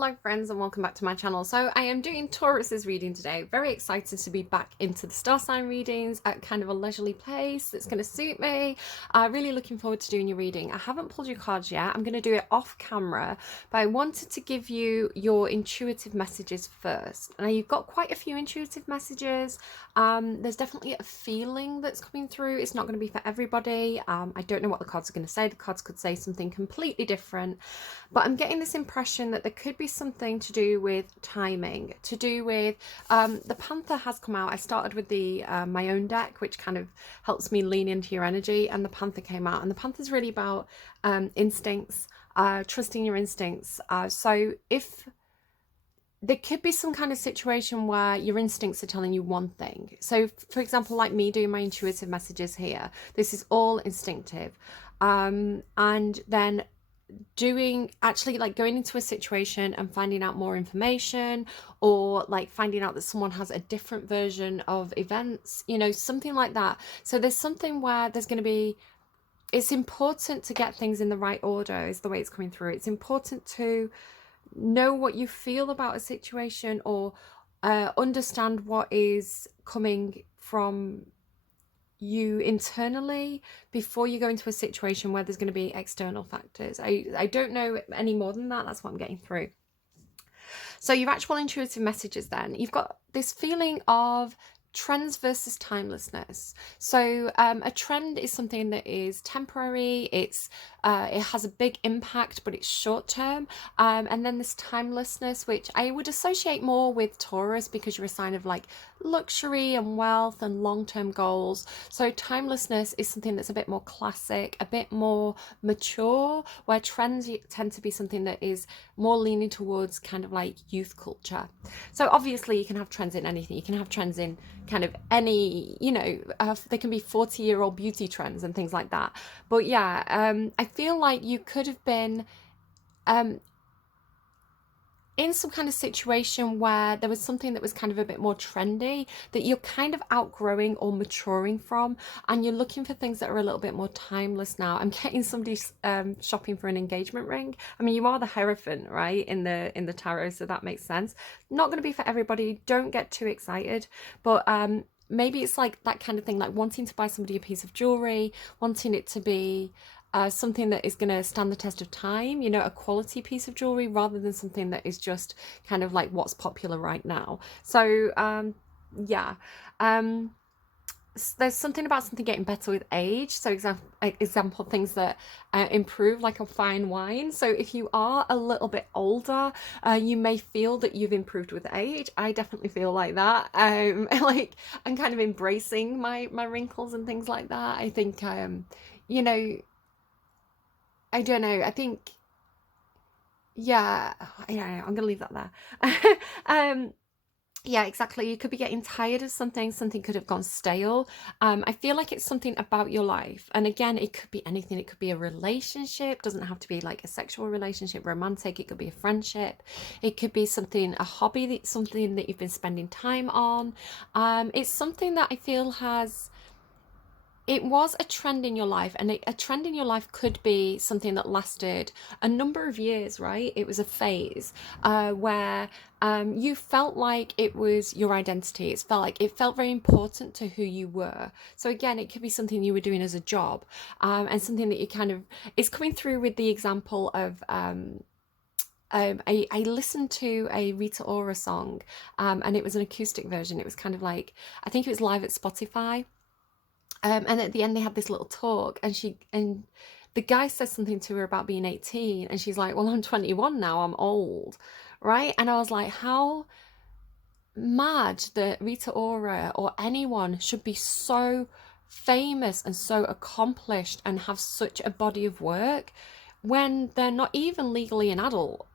Hello friends and welcome back to my channel. So I am doing Taurus's reading today. Very excited to be back into the star sign readings at kind of a leisurely pace that's going to suit me. Really looking forward to doing your reading. I haven't pulled your cards yet. I'm going to do it off camera, but I wanted to give you your intuitive messages first. Now you've got quite a few intuitive messages. There's definitely a feeling that's coming through. It's not going to be for everybody. I don't know what the cards are going to say. The cards could say something completely different, but I'm getting this impression that there could be something to do with timing, to do with the Panther has come out. I started with the my own deck, which kind of helps me lean into your energy, and the Panther came out, and the Panther's really about instincts, trusting your instincts. So if there could be some kind of situation where your instincts are telling you one thing. So for example, like me doing my intuitive messages here, this is all instinctive. And then actually like going into a situation and finding out more information, or like finding out that someone has a different version of events, you know, something like that. So there's something where there's going to be, it's important to get things in the right order is the way it's coming through. It's important to know what you feel about a situation, or understand what is coming from you internally before you go into a situation where there's going to be external factors. I don't know any more than that. That's what I'm getting through. So your actual intuitive messages, then you've got this feeling of trends versus timelessness. So a trend is something that is temporary, it has a big impact, but it's short term, and then this timelessness, which I would associate more with Taurus, because you're a sign of like luxury and wealth and long-term goals. So timelessness is something that's a bit more classic, a bit more mature, where trends tend to be something that is more leaning towards kind of like youth culture. So obviously you can have trends in anything. You can have trends in kind of any, you know, they can be 40-year-old beauty trends and things like that. But yeah, I feel like you could have been in some kind of situation where there was something that was kind of a bit more trendy that you're kind of outgrowing or maturing from, and you're looking for things that are a little bit more timeless now. I'm getting somebody shopping for an engagement ring. I mean, you are the Hierophant, right, in the tarot, so that makes sense. Not going to be for everybody. Don't get too excited, but maybe it's like that kind of thing, like wanting to buy somebody a piece of jewelry, wanting it to be something that is going to stand the test of time, you know, a quality piece of jewelry, rather than something that is just kind of like what's popular right now. So yeah, there's something about something getting better with age. So example things that improve, like a fine wine. So if you are a little bit older, you may feel that you've improved with age. I definitely feel like that. Like I'm kind of embracing my wrinkles and things like that. I think you know, I don't know. I think, yeah, I'm gonna leave that there. Yeah, exactly. You could be getting tired of something. Something could have gone stale. I feel like it's something about your life. And again, it could be anything. It could be a relationship. Doesn't have to be like a sexual relationship, romantic. It could be a friendship. It could be something, a hobby, something that you've been spending time on. It's something that I feel it was a trend in your life, and a trend in your life could be something that lasted a number of years, right? It was a phase where you felt like it was your identity. It felt very important to who you were. So again, it could be something you were doing as a job, and something that you kind of is coming through with the example of I listened to a Rita Ora song, and it was an acoustic version. It was kind of like, I think it was live at Spotify. And at the end they had this little talk, and the guy says something to her about being 18, and she's like, well, I'm 21 now, I'm old, right? And I was like, how mad that Rita Ora or anyone should be so famous and so accomplished and have such a body of work when they're not even legally an adult.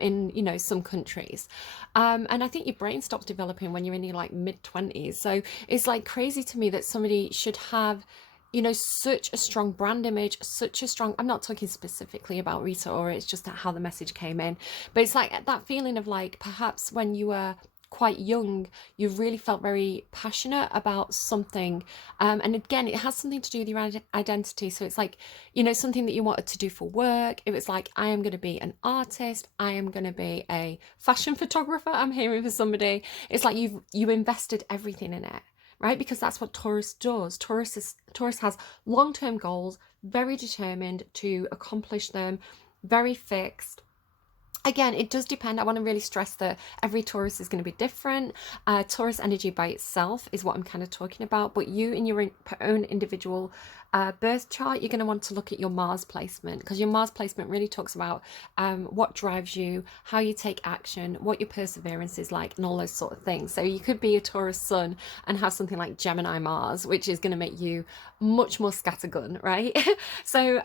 In, you know, some countries, and I think your brain stops developing when you're in your like mid-20s. So it's like crazy to me that somebody should have, you know, such a strong brand image, such a strong, I'm not talking specifically about Rita Ora, it's just how the message came in, but it's like that feeling of like, perhaps when you were quite young, you really felt very passionate about something. And again, it has something to do with your identity. So it's like, you know, something that you wanted to do for work. It was like, I am going to be an artist. I am going to be a fashion photographer. I'm hearing for somebody. It's like you invested everything in it, right? Because that's what Taurus does. Taurus has long-term goals, very determined to accomplish them, very fixed. Again, it does depend. I want to really stress that every Taurus is going to be different. Taurus energy by itself is what I'm kind of talking about, but you in your own individual birth chart, you're going to want to look at your Mars placement, because your Mars placement really talks about what drives you, how you take action, what your perseverance is like, and all those sort of things. So you could be a Taurus sun and have something like Gemini Mars, which is going to make you much more scattergun, right? So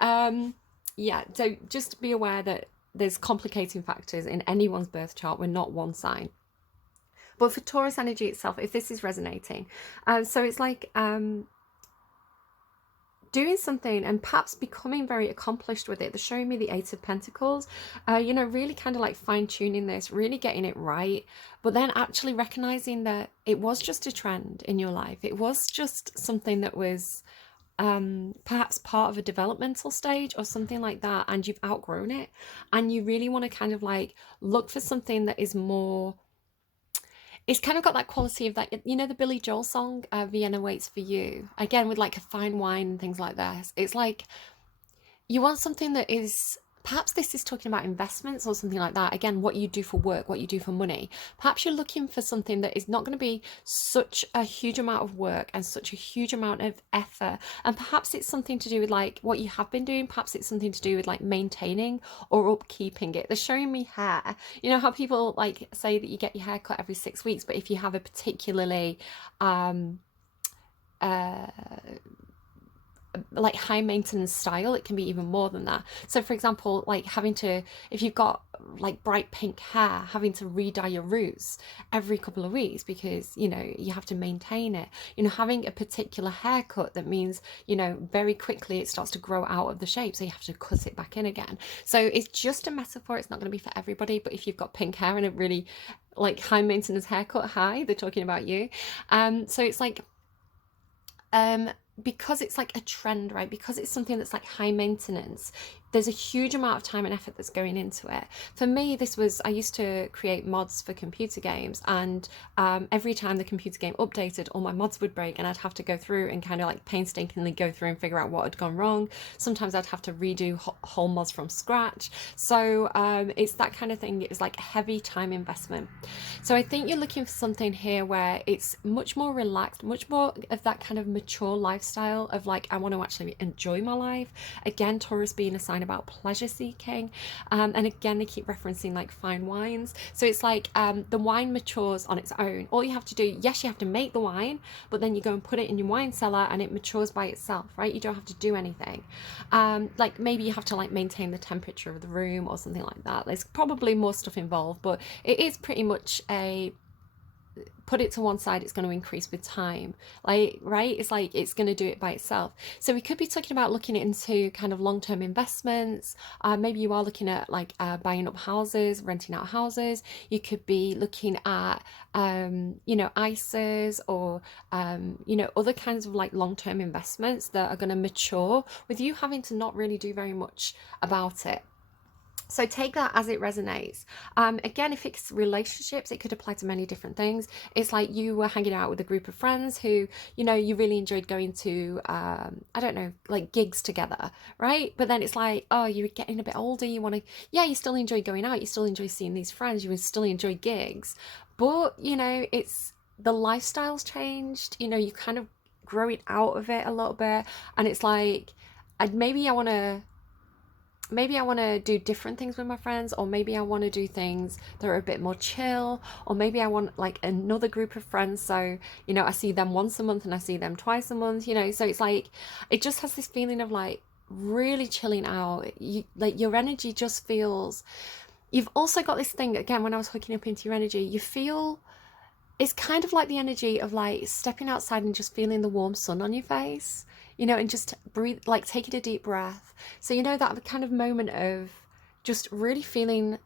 yeah, so just be aware that there's complicating factors in anyone's birth chart. We're not one sign. But for Taurus energy itself, if this is resonating, so it's like doing something and perhaps becoming very accomplished with it. They're showing me the Eight of Pentacles, you know, really kind of like fine-tuning this, really getting it right, but then actually recognizing that it was just a trend in your life. It was just something that was perhaps part of a developmental stage or something like that, and you've outgrown it, and you really want to kind of like look for something that is more, it's kind of got that quality of that, you know, the Billy Joel song, Vienna Waits for You, again with like a fine wine and things like this. It's like you want something that is, perhaps this is talking about investments or something like that. Again, what you do for work, what you do for money. Perhaps you're looking for something that is not going to be such a huge amount of work and such a huge amount of effort. And perhaps it's something to do with like what you have been doing. Perhaps it's something to do with like maintaining or upkeeping it. They're showing me hair. You know how people like say that you get your hair cut every 6 weeks, but if you have a particularly like high maintenance style, it can be even more than that. So for example, like having to, if you've got like bright pink hair, having to re-dye your roots every couple of weeks because, you know, you have to maintain it. You know, having a particular haircut that means, you know, very quickly it starts to grow out of the shape, so you have to cut it back in again. So it's just a metaphor. It's not going to be for everybody, but if you've got pink hair and a really like high maintenance haircut, hi, they're talking about you. So it's like because it's like a trend, right? Because it's something that's like high maintenance, there's a huge amount of time and effort that's going into it. For me, this was, I used to create mods for computer games, and every time the computer game updated, all my mods would break, and I'd have to go through and kind of like painstakingly go through and figure out what had gone wrong. Sometimes I'd have to redo whole mods from scratch. So it's that kind of thing. It's like a heavy time investment. So I think you're looking for something here where it's much more relaxed, much more of that kind of mature lifestyle of like, I want to actually enjoy my life. Again, Taurus being a sign about pleasure seeking, and again they keep referencing like fine wines. So it's like the wine matures on its own. All you have to do, yes, you have to make the wine, but then you go and put it in your wine cellar and it matures by itself, right? You don't have to do anything. Like maybe you have to like maintain the temperature of the room or something like that. There's probably more stuff involved, but it is pretty much a put it to one side, it's going to increase with time, like, right? It's like it's going to do it by itself. So we could be talking about looking into kind of long-term investments. Maybe you are looking at like buying up houses, renting out houses. You could be looking at you know, ISAs or you know, other kinds of like long-term investments that are going to mature with you having to not really do very much about it. So take that as it resonates. Again, if it's relationships, it could apply to many different things. It's like you were hanging out with a group of friends who, you know, you really enjoyed going to, I don't know, like gigs together, right? But then it's like, oh, you're getting a bit older. You want to, yeah, you still enjoy going out. You still enjoy seeing these friends. You still enjoy gigs. But, you know, it's the lifestyle's changed. You know, you kind of growing out of it a little bit. And it's like, maybe I want to do different things with my friends, or maybe I want to do things that are a bit more chill, or maybe I want like another group of friends, so, you know, I see them once a month and I see them twice a month, you know. So it's like, it just has this feeling of like really chilling out. You like, your energy just feels, you've also got this thing, again, when I was hooking up into your energy, you feel, it's kind of like the energy of like stepping outside and just feeling the warm sun on your face, you know, and just breathe, like taking a deep breath. So, you know, that kind of moment of just really feeling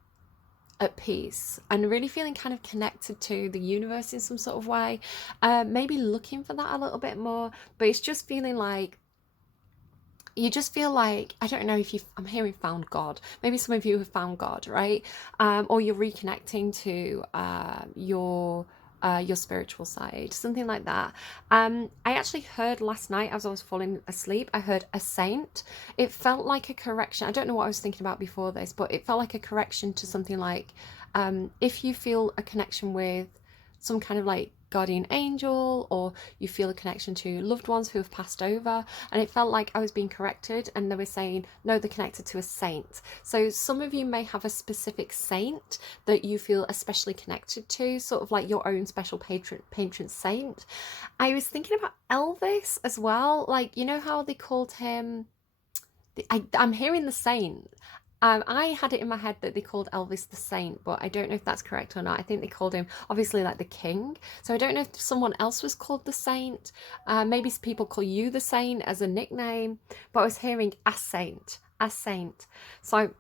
at peace and really feeling kind of connected to the universe in some sort of way. Maybe looking for that a little bit more, but it's just feeling like you just feel like, I don't know if you, I'm hearing found God. Maybe some of you have found God, right? Or you're reconnecting to your spiritual side, something like that. I actually heard last night as I was falling asleep, I heard a saint. It felt like a correction. I don't know what I was thinking about before this, but it felt like a correction to something like, if you feel a connection with some kind of like guardian angel, or you feel a connection to loved ones who have passed over, and it felt like I was being corrected and they were saying no, they're connected to a saint. So some of you may have a specific saint that you feel especially connected to, sort of like your own special patron saint. I was thinking about Elvis as well, like, you know how they called him, I'm hearing the saint. I had it in my head that they called Elvis the Saint, but I don't know if that's correct or not. I think they called him obviously like the King. So I don't know if someone else was called the Saint. Maybe people call you the Saint as a nickname, but I was hearing a saint, a saint. So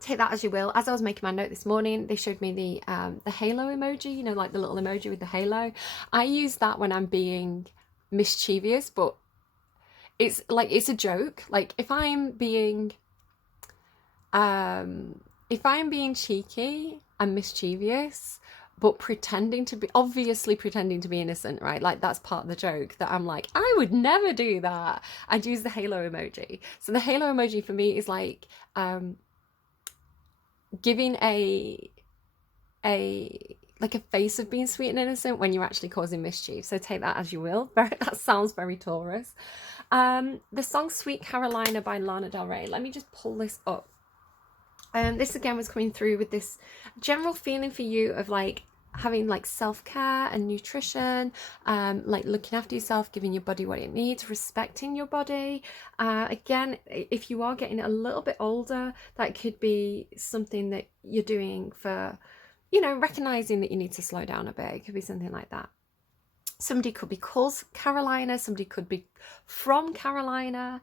take that as you will. As I was making my note this morning, they showed me the halo emoji, you know, like the little emoji with the halo. I use that when I'm being mischievous, but it's like, it's a joke. Like if I'm being cheeky and mischievous, but obviously pretending to be innocent, right? Like that's part of the joke, that I'm like, I would never do that. I'd use the halo emoji. So the halo emoji for me is like giving a face of being sweet and innocent when you're actually causing mischief. So take that as you will. That sounds very Taurus. The song Sweet Carolina by Lana Del Rey. Let me just pull this up. This again was coming through with this general feeling for you of like having like self-care and nutrition, like looking after yourself, giving your body what it needs, respecting your body. Again, if you are getting a little bit older, that could be something that you're doing for, you know, recognizing that you need to slow down a bit. It could be something like that. Somebody could be called Carolina, somebody could be from Carolina.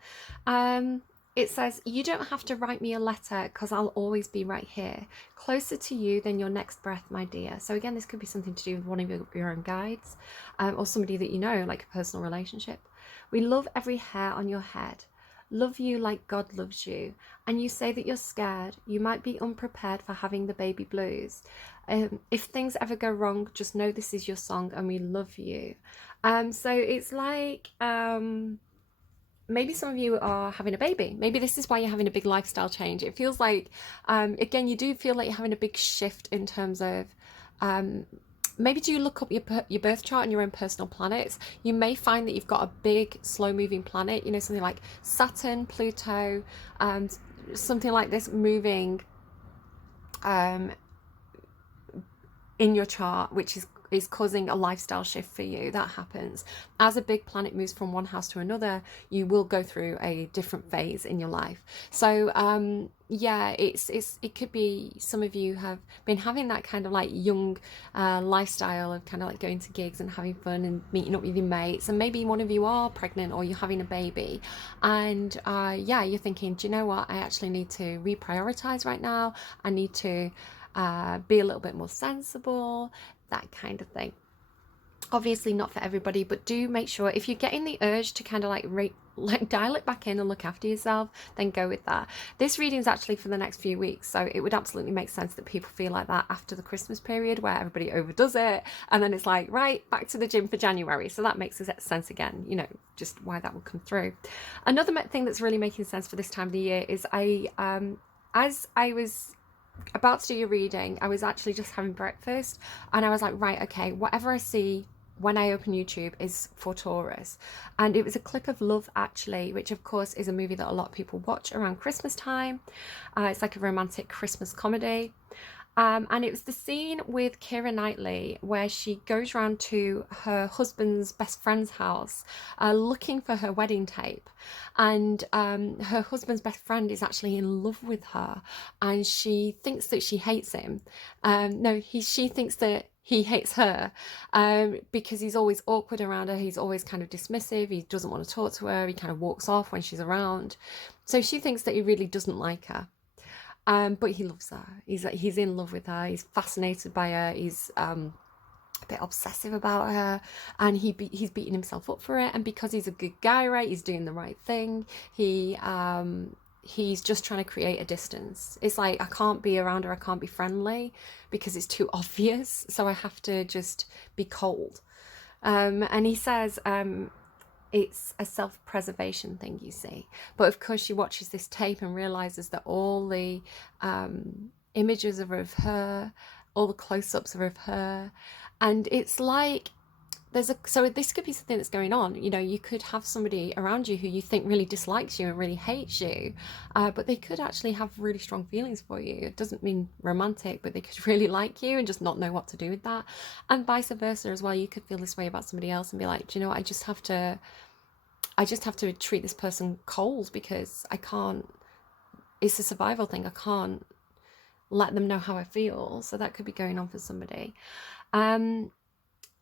It says, you don't have to write me a letter because I'll always be right here, closer to you than your next breath, my dear. So again, this could be something to do with one of your own guides, or somebody that you know, like a personal relationship. We love every hair on your head, love you like God loves you, and you say that you're scared. You might be unprepared for having the baby blues. If things ever go wrong, just know this is your song and we love you. So it's like... maybe some of you are having a baby. Maybe this is why you're having a big lifestyle change. It feels like, again, you do feel like you're having a big shift in terms of, maybe do you look up your birth chart and your own personal planets? You may find that you've got a big, slow-moving planet, you know, something like Saturn, Pluto, something like this moving in your chart, which is causing a lifestyle shift for you. That happens as a big planet moves from one house to another. You will go through a different phase in your life. So yeah, it could be some of you have been having that kind of like young lifestyle of kind of like going to gigs and having fun and meeting up with your mates, and maybe one of you are pregnant or you're having a baby, and yeah, you're thinking, do you know what, I actually need to reprioritize right now. I need to be a little bit more sensible, that kind of thing. Obviously not for everybody, but do make sure if you're getting the urge to kind of like dial it back in and look after yourself, then go with that. This reading is actually for the next few weeks, so it would absolutely make sense that people feel like that after the Christmas period where everybody overdoes it, and then it's like, right, back to the gym for January. So that makes sense again, you know, just why that would come through. Another thing that's really making sense for this time of the year is as I was about to do your reading, I was actually just having breakfast and I was like, right, okay, whatever I see when I open YouTube is for Taurus. And it was a clip of Love Actually, which of course is a movie that a lot of people watch around Christmas time. It's like a romantic Christmas comedy. And it was the scene with Keira Knightley where she goes around to her husband's best friend's house looking for her wedding tape, and her husband's best friend is actually in love with her, and she thinks that she hates him. She thinks that he hates her because he's always awkward around her. He's always kind of dismissive. He doesn't want to talk to her. He kind of walks off when she's around. So she thinks that he really doesn't like her. But he loves her. He's in love with her. He's fascinated by her. He's a bit obsessive about her, and he's beating himself up for it. And because he's a good guy, right, he's doing the right thing. He's just trying to create a distance. It's like, I can't be around her, I can't be friendly because it's too obvious, so I have to just be cold. And he says it's a self-preservation thing, you see. But of course she watches this tape and realizes that all the images are of her, all the close-ups are of her, and it's like so this could be something that's going on. You know, you could have somebody around you who you think really dislikes you and really hates you, but they could actually have really strong feelings for you. It doesn't mean romantic, but they could really like you and just not know what to do with that. And vice versa as well. You could feel this way about somebody else and be like, do you know what, I just have to treat this person cold because I can't, it's a survival thing. I can't let them know how I feel. So that could be going on for somebody.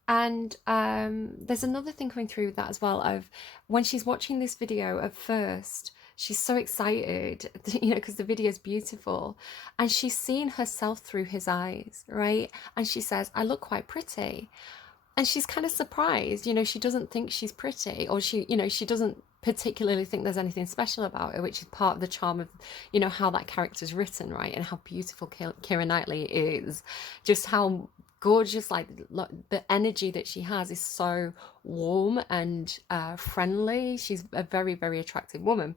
And there's another thing coming through with that as well, of when she's watching this video at first, she's so excited, you know, because the video is beautiful, and she's seeing herself through his eyes, right? And she says, I look quite pretty. And she's kind of surprised, you know, she doesn't think she's pretty, or she, you know, she doesn't particularly think there's anything special about her, which is part of the charm of, you know, how that character's written, right? And how beautiful Keira Knightley is, just how gorgeous, like the energy that she has is so warm and friendly. She's a very, very attractive woman.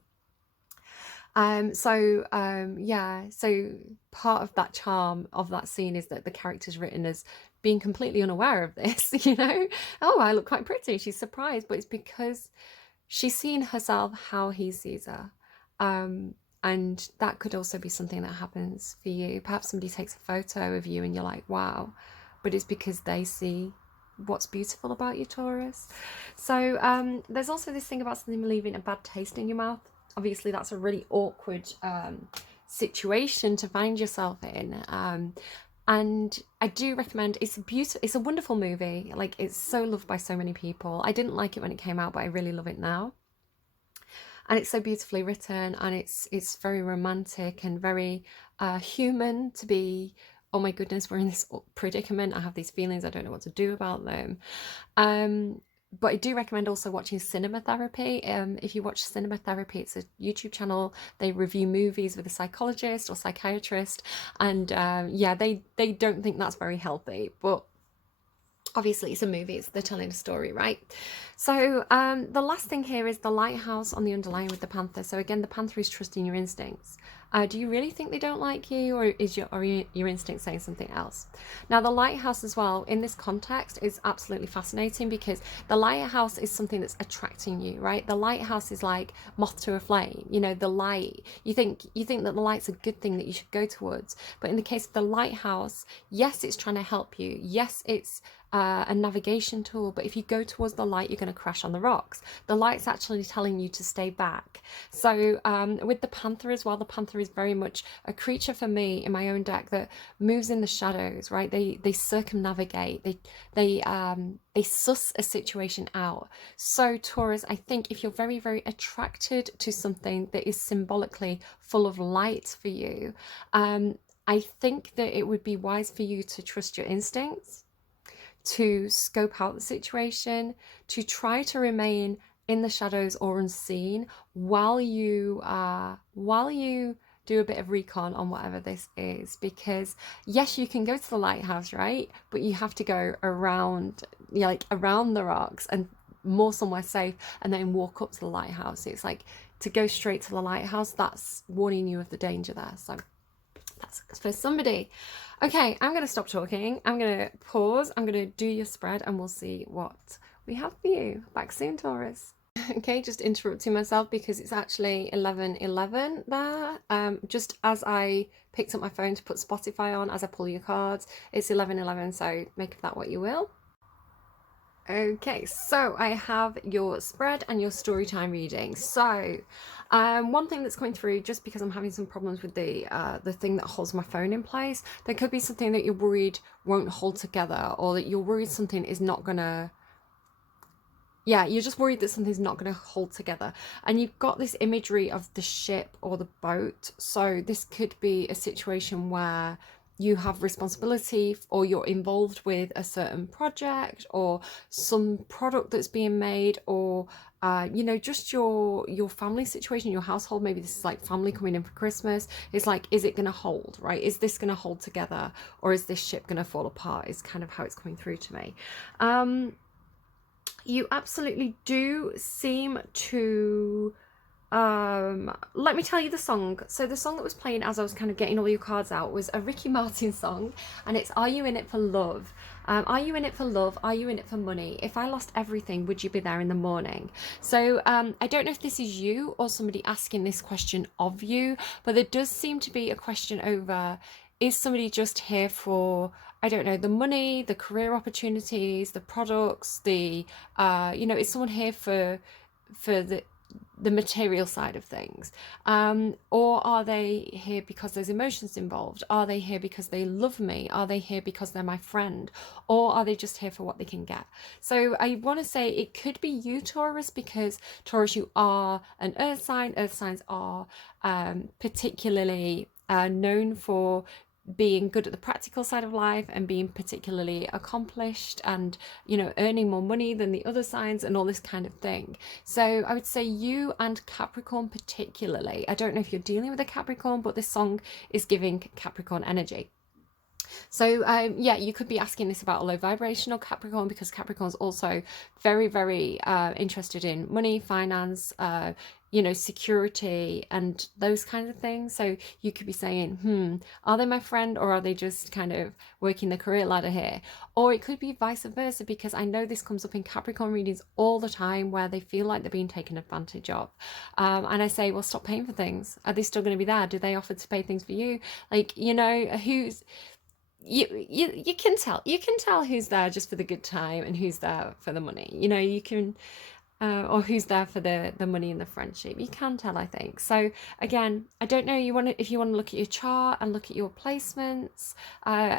Yeah, so part of that charm of that scene is that the character's written as being completely unaware of this, you know. Oh, I look quite pretty. She's surprised, but it's because she's seeing herself how he sees her. And that could also be something that happens for you. Perhaps somebody takes a photo of you and you're like, wow, but it's because they see what's beautiful about you, Taurus. So there's also this thing about something leaving a bad taste in your mouth. Obviously, that's a really awkward situation to find yourself in. And I do recommend, it's a wonderful movie. Like, it's so loved by so many people. I didn't like it when it came out, but I really love it now. And it's so beautifully written, and it's very romantic and very human to be, oh my goodness, we're in this predicament. I have these feelings, I don't know what to do about them. But I do recommend also watching Cinema Therapy. If you watch Cinema Therapy, it's a YouTube channel. They review movies with a psychologist or psychiatrist. And yeah, they don't think that's very healthy. But obviously it's a movie, they're telling a story, right? So the last thing here is the lighthouse on the underline with the panther. So again, the panther is trusting your instincts. Do you really think they don't like you, or is your instinct saying something else? Now, the lighthouse as well in this context is absolutely fascinating, because the lighthouse is something that's attracting you, right? The lighthouse is like moth to a flame. You know, the light. You think that the light's a good thing that you should go towards, but in the case of the lighthouse, yes, it's trying to help you. Yes, it's a navigation tool, but if you go towards the light, you're going to crash on the rocks. The light's actually telling you to stay back. So with the panther as well, the panther is very much a creature for me in my own deck that moves in the shadows, right? They circumnavigate, they suss a situation out. So Taurus, I think if you're very, very attracted to something that is symbolically full of light for you, I think that it would be wise for you to trust your instincts, to scope out the situation, to try to remain in the shadows or unseen while you do a bit of recon on whatever this is. Because yes, you can go to the lighthouse, right? But you have to go around, you know, like around the rocks and more somewhere safe, and then walk up to the lighthouse. It's like, to go straight to the lighthouse, that's warning you of the danger there. So that's for somebody. Okay, I'm going to stop talking. I'm going to pause. I'm going to do your spread, and we'll see what we have for you. Back soon, Taurus. Okay, just interrupting myself because it's actually 11:11 there. Just as I picked up my phone to put Spotify on as I pull your cards, it's 11:11, so make of that what you will. Okay, so I have your spread and your story time reading. So one thing that's coming through, just because I'm having some problems with the thing that holds my phone in place, there could be something that you're worried won't hold together, or that you're worried something is not gonna Yeah, you're just worried that something's not going to hold together. And you've got this imagery of the ship or the boat. So this could be a situation where you have responsibility or you're involved with a certain project or some product that's being made, or you know, just your family situation, your household. Maybe this is like family coming in for Christmas. It's like, is it going to hold, right? Is this going to hold together, or is this ship going to fall apart? Is kind of how it's coming through to me. You absolutely do seem to let me tell you the song. So the song that was playing as I was kind of getting all your cards out was a Ricky Martin song, and it's Are You In It For Love? Are you in it for love? Are you in it for money? If I lost everything, would you be there in the morning? So I don't know if this is you or somebody asking this question of you, but there does seem to be a question over, is somebody just here for, I don't know, the money, the career opportunities, the products, the you know, is someone here for the material side of things, or are they here because there's emotions involved? Are they here because they love me? Are they here because they're my friend? Or are they just here for what they can get? So I want to say it could be you, Taurus, because Taurus, you are an earth sign. Earth signs are particularly known for being good at the practical side of life and being particularly accomplished and, you know, earning more money than the other signs and all this kind of thing. So I would say you and Capricorn particularly. I don't know if you're dealing with a Capricorn, but this song is giving Capricorn energy. So yeah, you could be asking this about a low vibrational Capricorn, because Capricorn's also very, very interested in money, finance, you know, security and those kinds of things. So you could be saying, are they my friend, or are they just kind of working the career ladder here? Or it could be vice versa, because I know this comes up in Capricorn readings all the time, where they feel like they're being taken advantage of. And I say, well, stop paying for things. Are they still going to be there? Do they offer to pay things for you? Like, you know, you can tell who's there just for the good time and who's there for the money. You know, you can or who's there for the money and the friendship. You can tell, I think. So again, I don't know, if you want to look at your chart and look at your placements,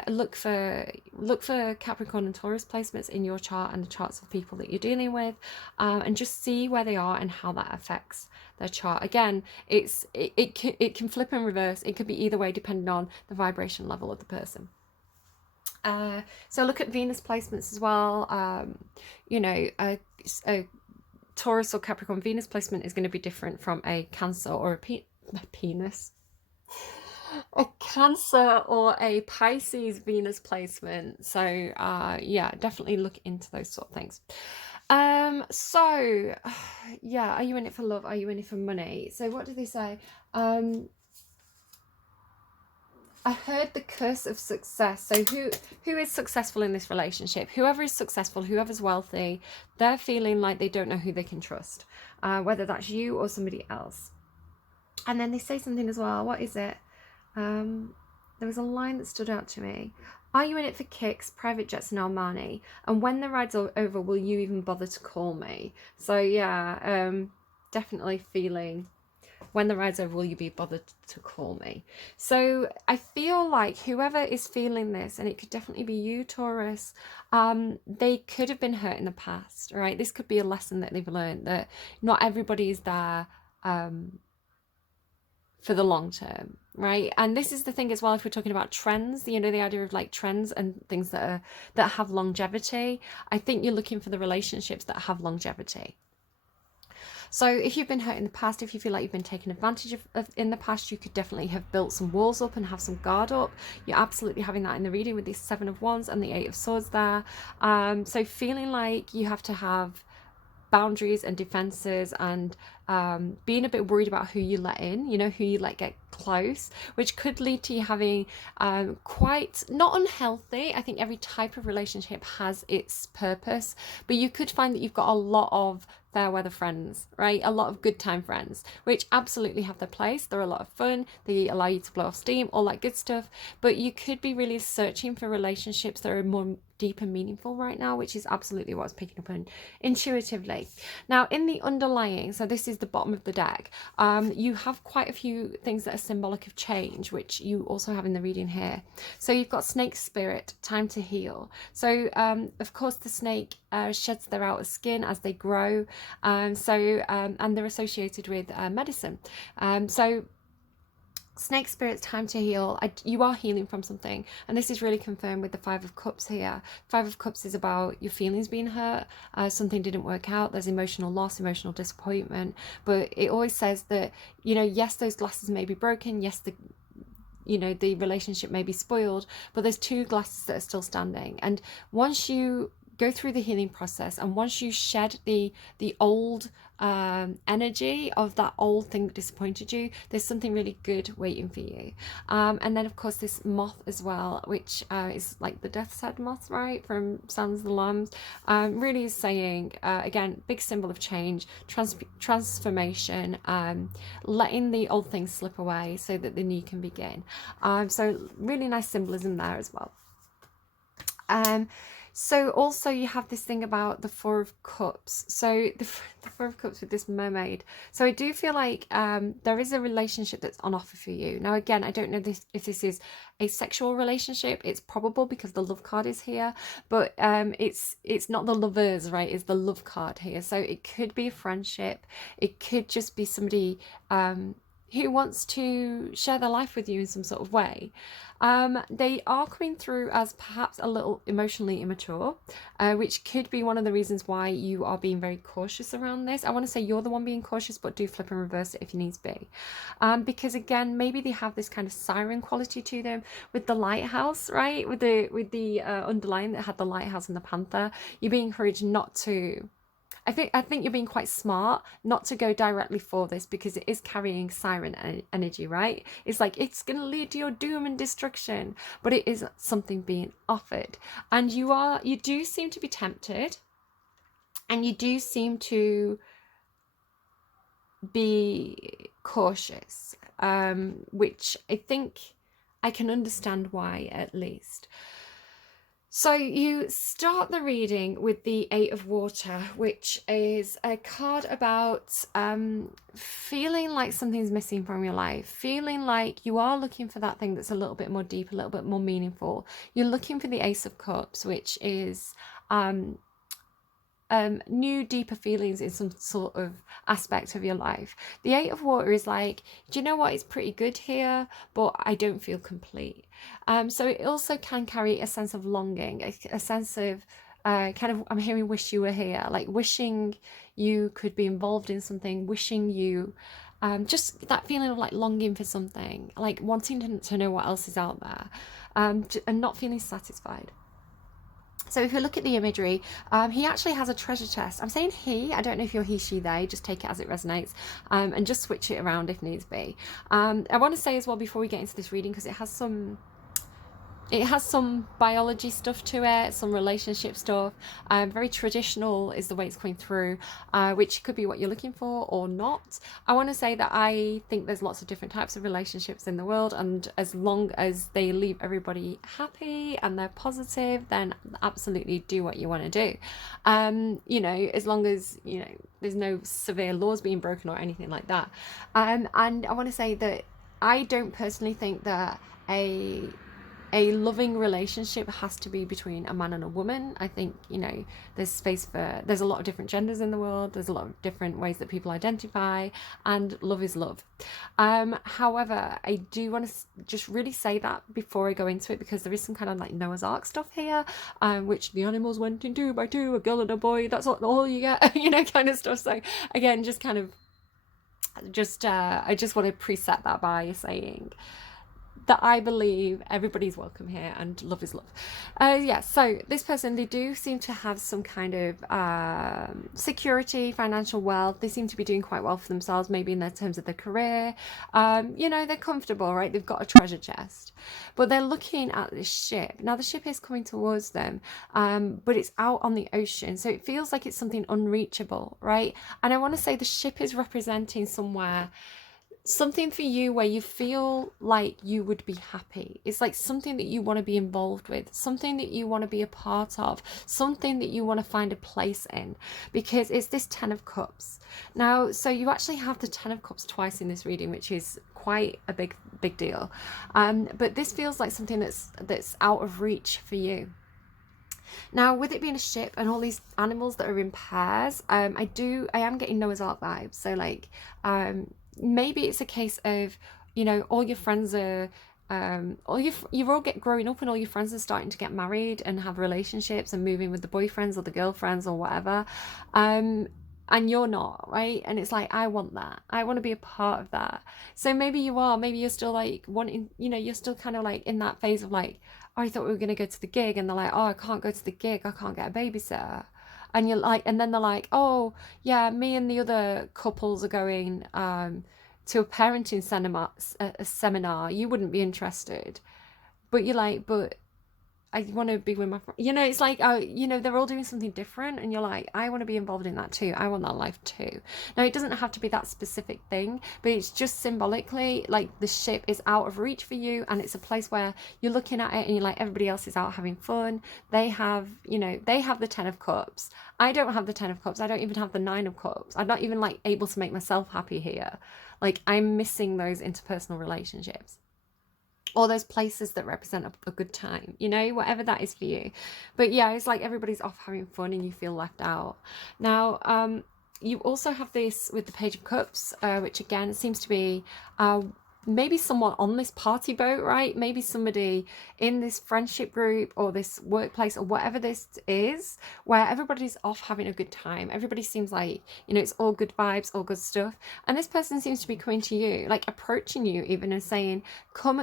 look for Capricorn and Taurus placements in your chart and the charts of people that you're dealing with, and just see where they are and how that affects their chart. Again, it can flip and reverse. It could be either way depending on the vibration level of the person. So look at Venus placements as well. You know, a Taurus or Capricorn Venus placement is going to be different from a Cancer or a penis. A Cancer or a Pisces Venus placement. So yeah, definitely look into those sort of things. So yeah, are you in it for love? Are you in it for money? So what do they say? I heard the curse of success. So who is successful in this relationship? Whoever is successful, whoever's wealthy, they're feeling like they don't know who they can trust, whether that's you or somebody else. And then they say something as well. What is it? There was a line that stood out to me. Are you in it for kicks, private jets and Armani? And when the ride's over, will you even bother to call me? So yeah, definitely feeling, when the ride's over, will you be bothered to call me? So I feel like whoever is feeling this, and it could definitely be you, Taurus, they could have been hurt in the past, right? This could be a lesson that they've learned, that not everybody is there for the long term, right? And this is the thing as well, if we're talking about trends, you know, the idea of like trends and things that have longevity. I think you're looking for the relationships that have longevity. So if you've been hurt in the past, if you feel like you've been taken advantage of in the past, you could definitely have built some walls up and have some guard up. You're absolutely having that in the reading with these 7 of Wands and the 8 of Swords there. So feeling like you have to have boundaries and defenses, and being a bit worried about who you let in, you know, who you let get close, which could lead to you having quite not unhealthy. I think every type of relationship has its purpose, but you could find that you've got a lot of fair weather friends, right? A lot of good time friends, which absolutely have their place. They're a lot of fun. They allow you to blow off steam, all that good stuff. But you could be really searching for relationships that are more deep and meaningful right now, which is absolutely what I was picking up on intuitively. Now, in the underlying, so this is the bottom of the deck, you have quite a few things that are symbolic of change, which you also have in the reading here. So you've got snake spirit, time to heal. So of course the snake sheds their outer skin as they grow, and they're associated with medicine. So snake spirit's time to heal. You are healing from something, and this is really confirmed with the Five of Cups here. Five of Cups is about your feelings being hurt, something didn't work out, there's emotional loss, emotional disappointment, but it always says that, you know, yes, those glasses may be broken, yes, the relationship may be spoiled, but there's two glasses that are still standing. And once you go through the healing process, and once you shed the old energy of that old thing that disappointed you, there's something really good waiting for you. And then of course this moth as well, which is like the death's head moth, right, from Sounds of the Lambs, really is saying, again, big symbol of change, transformation, letting the old things slip away so that the new can begin. So really nice symbolism there as well. So also you have this thing about the Four of Cups. So the Four of Cups with this mermaid. So I do feel like there is a relationship that's on offer for you. Now, again, I don't know if this is a sexual relationship. It's probable because the love card is here. But it's not the lovers, right? It's the love card here. So it could be a friendship. It could just be somebody who wants to share their life with you in some sort of way. They are coming through as perhaps a little emotionally immature, which could be one of the reasons why you are being very cautious around this. I want to say you're the one being cautious, but do flip and reverse it if you need to be. Because again, maybe they have this kind of siren quality to them with the lighthouse, right? With the underlying that had the lighthouse and the panther. You're being encouraged not to. I think you're being quite smart not to go directly for this, because it is carrying siren energy, right? It's like it's going to lead to your doom and destruction, but it is something being offered. And you do seem to be tempted, and you do seem to be cautious, which I think I can understand why, at least. So you start the reading with the Eight of Water, which is a card about feeling like something's missing from your life, feeling like you are looking for that thing that's a little bit more deep, a little bit more meaningful. You're looking for the Ace of Cups, which is new, deeper feelings in some sort of aspect of your life. The Eight of Water is like, do you know what, it's pretty good here, but I don't feel complete. So it also can carry a sense of longing, a sense of kind of, I'm hearing wish you were here, like wishing you could be involved in something, wishing you, just that feeling of like longing for something, like wanting to know what else is out there, and not feeling satisfied. So if you look at the imagery, he actually has a treasure chest. I'm saying he, I don't know if you're he, she, they, just take it as it resonates, and just switch it around if needs be. I want to say as well, before we get into this reading, because it has some biology stuff to it, some relationship stuff, very traditional is the way it's coming through, which could be what you're looking for or not. I want to say that I think there's lots of different types of relationships in the world, and as long as they leave everybody happy and they're positive, then absolutely do what you want to do. You know, as long as, you know, there's no severe laws being broken or anything like that. And I want to say that I don't personally think that a loving relationship has to be between a man and a woman. I think, you know, there's a lot of different genders in the world, there's a lot of different ways that people identify, and love is love. However, I do want to just really say that before I go into it, because there is some kind of like Noah's Ark stuff here, which the animals went in 2 by 2, a girl and a boy, that's all you get, you know, kind of stuff. So again, just kind of I just want to preset that by saying that I believe everybody's welcome here and love is love. Yeah, so this person, they do seem to have some kind of security, financial wealth. They seem to be doing quite well for themselves, maybe in their terms of their career. You know, they're comfortable, right? They've got a treasure chest, but they're looking at this ship. Now the ship is coming towards them, but it's out on the ocean, so it feels like it's something unreachable, right? And I want to say the ship is representing somewhere, something for you where you feel like you would be happy. It's like something that you want to be involved with, something that you want to be a part of, something that you want to find a place in, because it's this 10 of Cups. Now, so you actually have the 10 of Cups twice in this reading, which is quite a big deal. But this feels like something that's out of reach for you. Now, with it being a ship and all these animals that are in pairs, I am getting Noah's Ark vibes. So like, maybe it's a case of, you know, all your friends are, you're all growing up and all your friends are starting to get married and have relationships and moving with the boyfriends or the girlfriends or whatever. And you're not, right? And it's like, I want that. I want to be a part of that. So maybe you're still like wanting, you know, you're still kind of like in that phase of like, oh, I thought we were going to go to the gig, and they're like, oh, I can't go to the gig, I can't get a babysitter. And you're like, and then they're like, oh yeah, me and the other couples are going to a parenting seminar. You wouldn't be interested, but you're like, but I want to be with my friend. You know, it's like, you know, they're all doing something different, and you're like, I want to be involved in that too. I want that life too. Now, it doesn't have to be that specific thing, but it's just symbolically like the ship is out of reach for you, and it's a place where you're looking at it and you're like, everybody else is out having fun. They have, you know, they have the 10 of Cups. I don't have the 10 of Cups. I don't even have the 9 of Cups. I'm not even like able to make myself happy here. Like, I'm missing those interpersonal relationships, or those places that represent a good time, you know, whatever that is for you. But yeah, it's like everybody's off having fun and you feel left out. Now, you also have this with the Page of Cups, which again seems to be maybe someone on this party boat, right? Maybe somebody in this friendship group or this workplace or whatever this is, where everybody's off having a good time. Everybody seems like, you know, it's all good vibes, all good stuff. And this person seems to be coming to you, like approaching you even and saying, come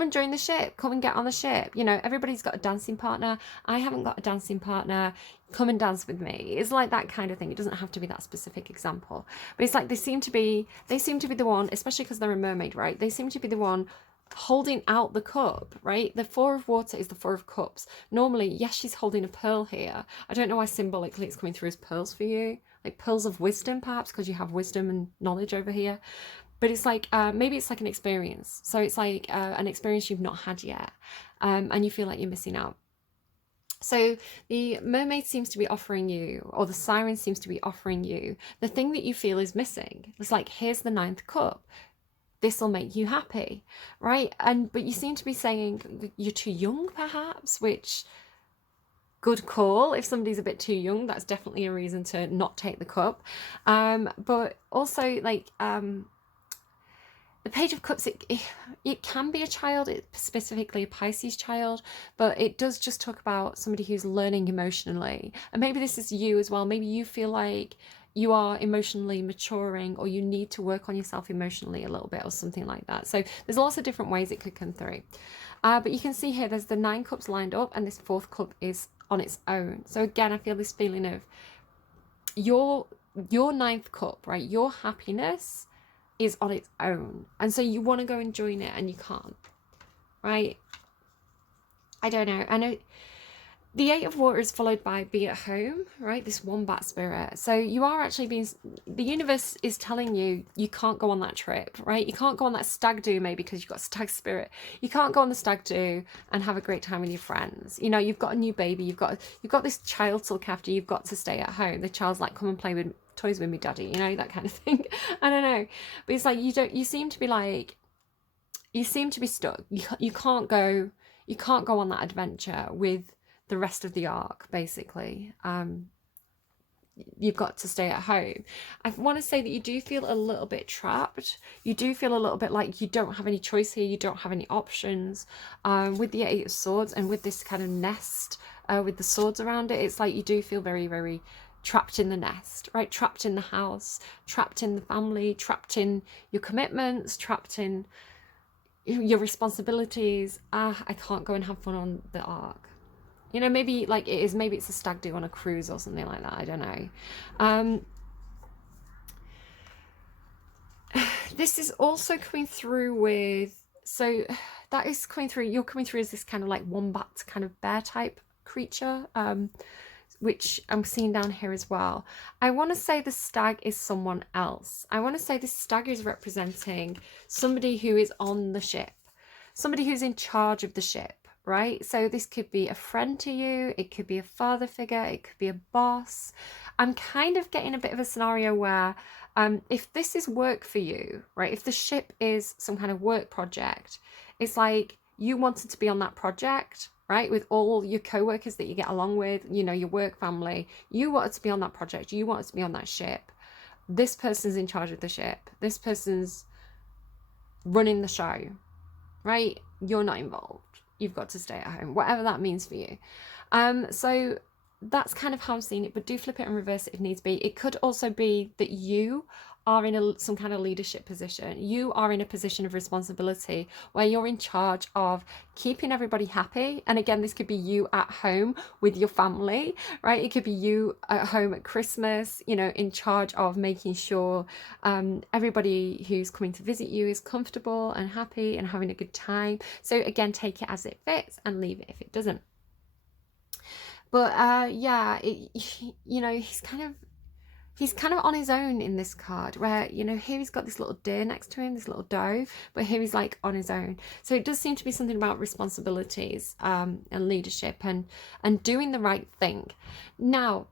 and join the ship, come and get on the ship. You know, everybody's got a dancing partner. I haven't got a dancing partner. Come and dance with me. It's like that kind of thing. It doesn't have to be that specific example, but it's like they seem to be the one, especially because they're a mermaid, right? They seem to be the one holding out the cup, right? The 4 of Water is the 4 of Cups. Normally, yes, she's holding a pearl here. I don't know why symbolically it's coming through as pearls for you, like pearls of wisdom, perhaps because you have wisdom and knowledge over here. But it's like, maybe it's like an experience. So it's like an experience you've not had yet, and you feel like you're missing out. So the mermaid seems to be offering you, or the siren seems to be offering you, the thing that you feel is missing. It's like, here's the 9th cup. This will make you happy, right? But you seem to be saying you're too young, perhaps, which, good call. If somebody's a bit too young, that's definitely a reason to not take the cup. But also, like, the Page of Cups, it can be a child, it's specifically a Pisces child, but it does just talk about somebody who's learning emotionally. And maybe this is you as well. Maybe you feel like you are emotionally maturing, or you need to work on yourself emotionally a little bit, or something like that. So there's lots of different ways it could come through. But you can see here, there's the 9 cups lined up, and this 4th cup is on its own. So again, I feel this feeling of your 9th cup, right? Your happiness is on its own, and so you want to go and join it and you can't, right? I don't know. I know the 8 of Water is followed by be at home, right? This wombat spirit. So you are actually the universe is telling you you can't go on that trip, right? You can't go on that stag do, maybe because you've got stag spirit. You can't go on the stag do and have a great time with your friends. You know, you've got a new baby, you've got this child to look after, you've got to stay at home. The child's like, come and play with toys with me, daddy, you know, that kind of thing. I don't know, but it's like you seem to be stuck. You can't go on that adventure with the rest of the arc, basically. You've got to stay at home. I want to say that you do feel a little bit trapped. You do feel a little bit like you don't have any choice here. You don't have any options. With the 8 of Swords and with this kind of nest with the swords around it, it's like you do feel very, very trapped in the nest, right? Trapped in the house, trapped in the family, trapped in your commitments, trapped in your responsibilities. I can't go and have fun on the ark. You know, maybe like maybe it's a stag do on a cruise or something like that. I don't know. This is also coming through with, so that is coming through, you're coming through as this kind of like wombat kind of bear type creature, which I'm seeing down here as well. I want to say the stag is someone else. I want to say this stag is representing somebody who is on the ship, somebody who's in charge of the ship, right? So this could be a friend to you, it could be a father figure, it could be a boss. I'm kind of getting a bit of a scenario where if this is work for you, right, if the ship is some kind of work project, it's like you wanted to be on that project, right, with all your co-workers that you get along with, you know, your work family. You wanted to be on that project, you wanted to be on that ship. This person's in charge of the ship, this person's running the show, right? You're not involved, you've got to stay at home, whatever that means for you. So that's kind of how I'm seeing it, but do flip it and reverse it if needs be. It could also be that you are in some kind of leadership position. You are in a position of responsibility where you're in charge of keeping everybody happy. And again, this could be you at home with your family, right? It could be you at home at Christmas, you know, in charge of making sure everybody who's coming to visit you is comfortable and happy and having a good time. So again, take it as it fits and leave it if it doesn't. But yeah, you know, he's kind of on his own in this card, where, you know, here he's got this little deer next to him, this little doe, but here he's like on his own. So it does seem to be something about responsibilities and leadership and doing the right thing. Now,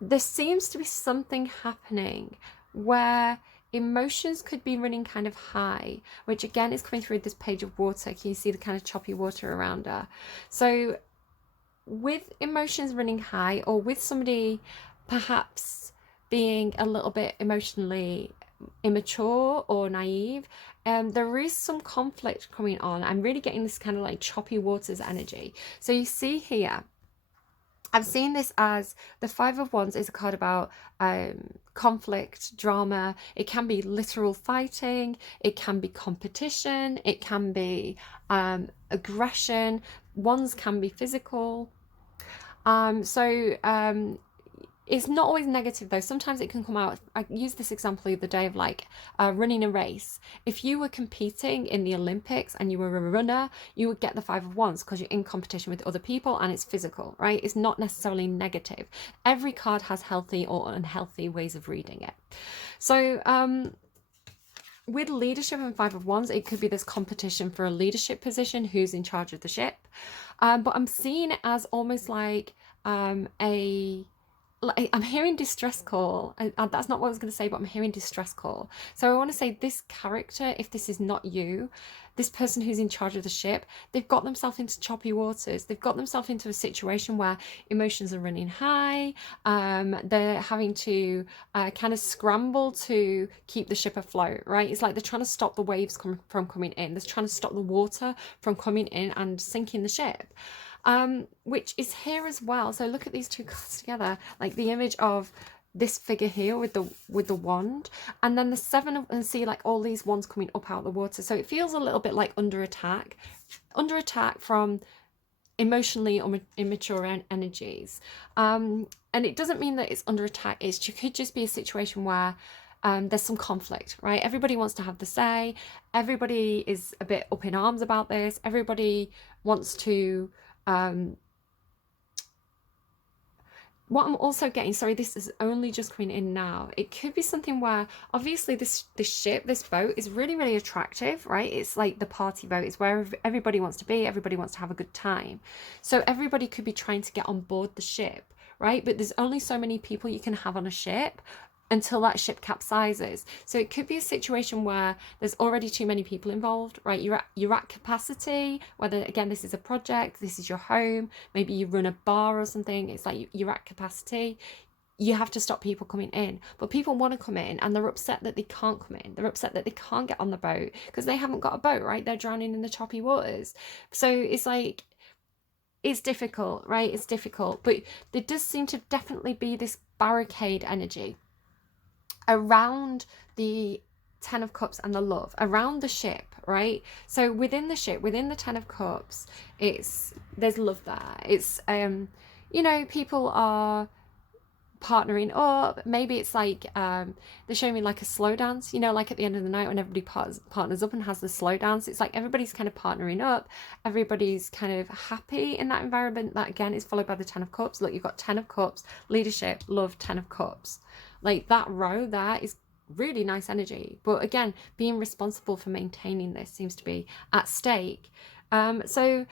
there seems to be something happening where emotions could be running kind of high, which again is coming through this page of water. Can you see the kind of choppy water around her? So with emotions running high, or with somebody perhaps being a little bit emotionally immature or naive, there is some conflict coming on. I'm really getting this kind of like choppy waters energy. So you see here, I'm seeing this as the Five of Wands is a card about conflict, drama. It can be literal fighting, it can be competition, it can be aggression. Wands can be physical. It's not always negative though. Sometimes it can come out. I used this example the other day of like running a race. If you were competing in the Olympics and you were a runner, you would get the Five of Wands because you're in competition with other people and it's physical, right? It's not necessarily negative. Every card has healthy or unhealthy ways of reading it. So with leadership and Five of Wands, it could be this competition for a leadership position, who's in charge of the ship. But I'm seeing it as almost like I'm hearing distress call. That's not what I was going to say, but I'm hearing distress call. So I want to say this character, if this is not you, this person who's in charge of the ship, they've got themselves into choppy waters. They've got themselves into a situation where emotions are running high. They're having to kind of scramble to keep the ship afloat, right? It's like they're trying to stop the waves from coming in. They're trying to stop the water from coming in and sinking the ship. Which is here as well. So look at these two cards together, like the image of this figure here with the wand, and then the Seven of, and see like all these wands coming up out of the water. So it feels a little bit like under attack from emotionally immature energies. And it doesn't mean that it's under attack. It could just be a situation where there's some conflict, right? Everybody wants to have the say. Everybody is a bit up in arms about this. Everybody wants to what I'm also getting, sorry, this is only just coming in now. It could be something where obviously this ship, this boat is really, really attractive, right? It's like the party boat. It's where everybody wants to be. Everybody wants to have a good time. So everybody could be trying to get on board the ship, right? But there's only so many people you can have on a ship until that ship capsizes. So it could be a situation where there's already too many people involved, right? You're at capacity, whether again this is a project, this is your home, maybe you run a bar or something. It's like you're at capacity. You have to stop people coming in, but people want to come in and they're upset that they can't come in. They're upset that they can't get on the boat because they haven't got a boat, right? They're drowning in the choppy waters. So it's like, it's difficult, right? It's difficult, but there does seem to definitely be this barricade energy around the Ten of Cups and the love around the ship, right? So within the ship, within the Ten of Cups, there's love there. It's you know, people are partnering up. Maybe it's like they're showing me like a slow dance, you know, like at the end of the night when everybody partners up and has the slow dance. It's like everybody's kind of partnering up, everybody's kind of happy in that environment. That again is followed by the Ten of Cups. Look, you've got Ten of Cups, leadership, love, Ten of Cups. Like that row there is really nice energy, but again, being responsible for maintaining this seems to be at stake. So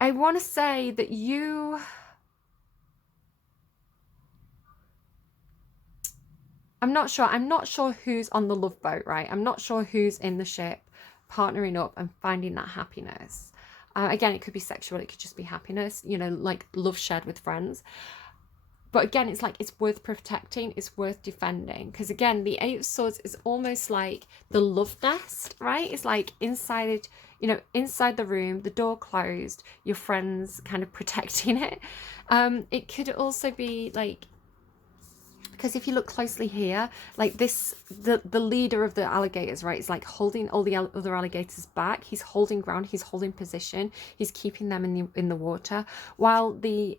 I want to say that I'm not sure who's on the love boat, right? I'm not sure who's in the ship partnering up and finding that happiness. Again, it could be sexual, it could just be happiness, you know, like love shared with friends. But again, it's like it's worth protecting, it's worth defending. Because again, the Eight of Swords is almost like the love nest, right? It's like inside, you know, inside the room, the door closed, your friends kind of protecting it. It could also be like, because if you look closely here, like this, the leader of the alligators, right, is like holding all the other alligators back. He's holding ground, he's holding position, he's keeping them in the water, while the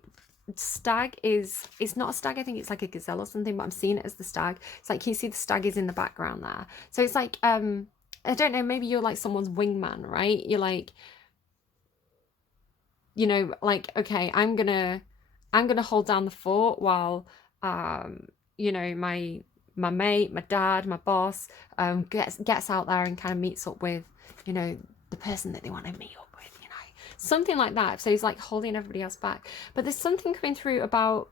stag it's not a stag, I think it's like a gazelle or something, but I'm seeing it as the stag. It's like you see the stag is in the background there. So it's like I don't know, maybe you're like someone's wingman, right? You're like, you know, like, okay, I'm gonna hold down the fort while you know, my mate, my dad, my boss gets out there and kind of meets up with, you know, the person that they want to meet up with, you know, something like that. So he's like holding everybody else back. But there's something coming through about,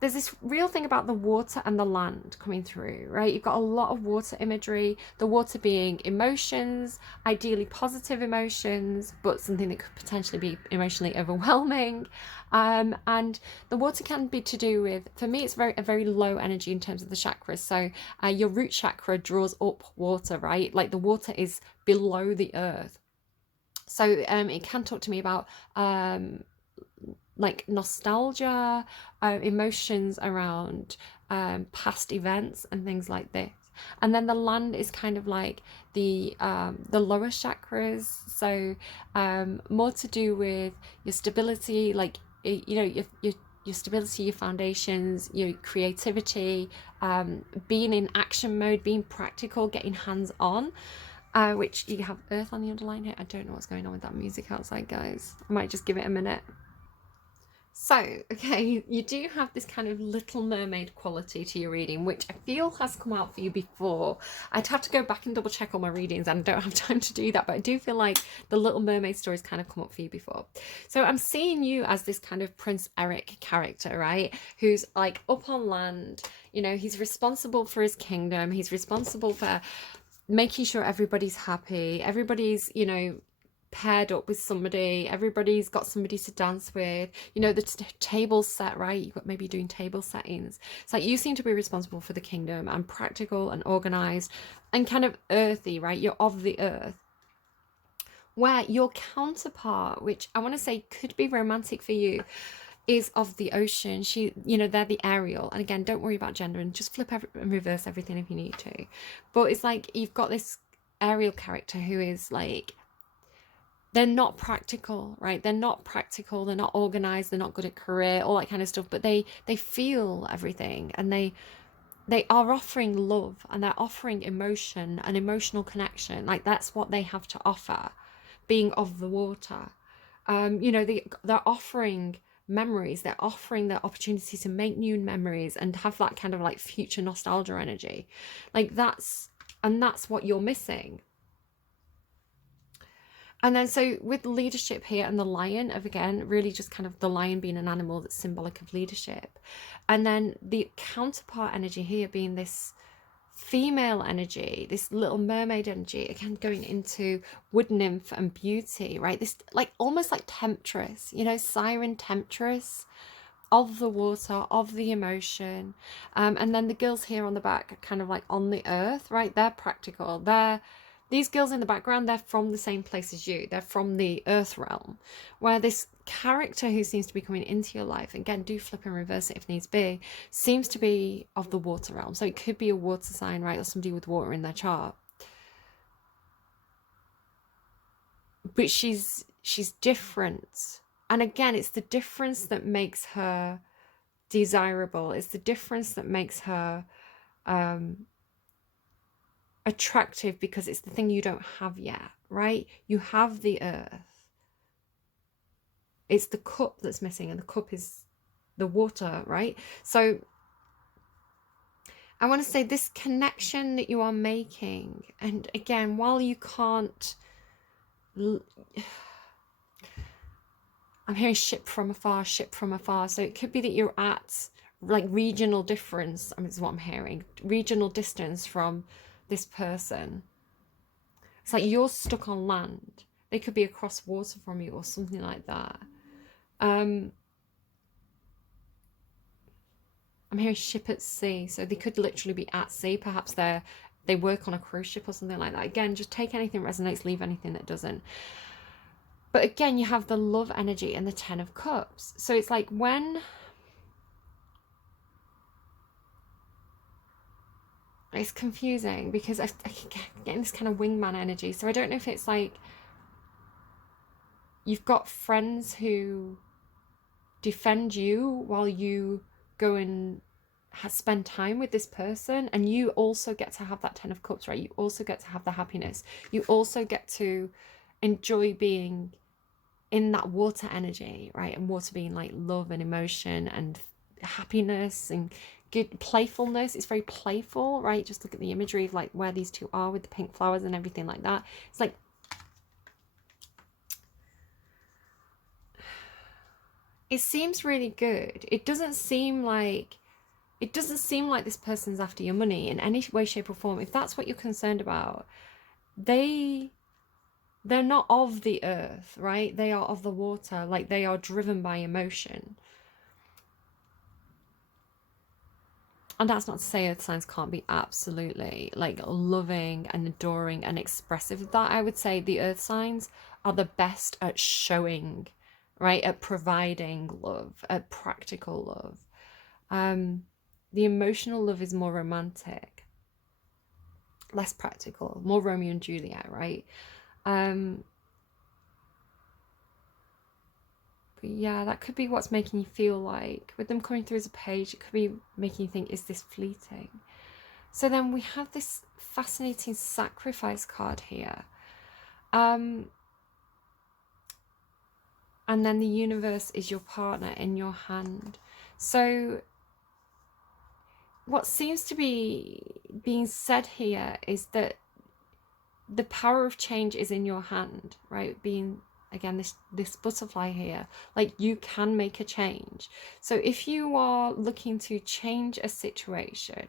there's this real thing about the water and the land coming through, right? You've got a lot of water imagery, the water being emotions, ideally positive emotions, but something that could potentially be emotionally overwhelming. And the water can be to do with, for me, it's a very low energy in terms of the chakras. So your root chakra draws up water, right? Like the water is below the earth. So it can talk to me about like nostalgia, emotions around past events and things like this. And then the land is kind of like the lower chakras, so more to do with your stability, like, you know, your stability, your foundations, your creativity, being in action mode, being practical, getting hands on. Which you have earth on the underline here. I don't know what's going on with that music outside, guys. I might just give it a minute. So, okay, you do have this kind of Little Mermaid quality to your reading, which I feel has come out for you before. I'd have to go back and double check all my readings, and I don't have time to do that, but I do feel like the Little Mermaid stories kind of come up for you before. So I'm seeing you as this kind of Prince Eric character, right? Who's like up on land, you know, he's responsible for his kingdom, he's responsible for making sure everybody's happy, everybody's, you know, paired up with somebody, everybody's got somebody to dance with, you know, the table's set, right? You've got maybe doing table settings. It's like you seem to be responsible for the kingdom and practical and organized and kind of earthy, right? You're of the earth. Where your counterpart, which I want to say could be romantic for you, is of the ocean. She, you know, they're the aerial. And again, don't worry about gender and just flip and reverse everything if you need to. But it's like you've got this aerial character who is like, they're not practical, right? They're not practical, they're not organized, they're not good at career, all that kind of stuff, but they feel everything, and they are offering love, and they're offering emotion and emotional connection. Like that's what they have to offer, being of the water. You know, they're offering memories, they're offering the opportunity to make new memories and have that kind of like future nostalgia energy. Like that's what you're missing. And then so with leadership here and the lion, of again, really just kind of the lion being an animal that's symbolic of leadership. And then the counterpart energy here being this female energy, this Little Mermaid energy, again going into wood nymph and beauty, right? This like almost like temptress, you know, siren temptress of the water, of the emotion. And then the girls here on the back are kind of like on the earth, right? They're practical, they're these girls in the background, they're from the same place as you. They're from the earth realm, where this character who seems to be coming into your life, again, do flip and reverse it if needs be, seems to be of the water realm. So it could be a water sign, right? Or somebody with water in their chart. But she's different. And again, it's the difference that makes her desirable. It's the difference that makes her attractive, because it's the thing you don't have yet, right? You have the earth. It's the cup that's missing, and the cup is the water, right? So I want to say this connection that you are making, and again, while you can't, I'm hearing ship from afar, so it could be that you're at like regional difference. I mean, this is what I'm hearing, regional distance from this person. It's like you're stuck on land. They could be across water from you or something like that. I'm hearing ship at sea, so they could literally be at sea. Perhaps they work on a cruise ship or something like that. Again, just take anything that resonates, leave anything that doesn't. But again, you have the love energy and the 10 of Cups. So it's like when it's confusing, because I keep getting this kind of wingman energy. So I don't know if it's like you've got friends who defend you while you go and spend time with this person, and you also get to have that 10 of Cups, right? You also get to have the happiness. You also get to enjoy being in that water energy, right? And water being like love and emotion and happiness and good playfulness. It's very playful, right? Just look at the imagery of like where these two are with the pink flowers and everything like that. It's like it seems really good. It doesn't seem like this person's after your money in any way, shape or form. If that's what you're concerned about, they're not of the earth, right? They are of the water. Like, they are driven by emotion. And that's not to say earth signs can't be absolutely like loving and adoring and expressive of that. I would say the earth signs are the best at showing, right? At providing love, at practical love. The emotional love is more romantic, less practical, more Romeo and Juliet, right? But yeah, that could be what's making you feel like, with them coming through as a page, it could be making you think, is this fleeting? So then we have this fascinating sacrifice card here. And then the universe is your partner in your hand. So what seems to be being said here is that the power of change is in your hand, right? Being, again, this butterfly here, like you can make a change. So if you are looking to change a situation,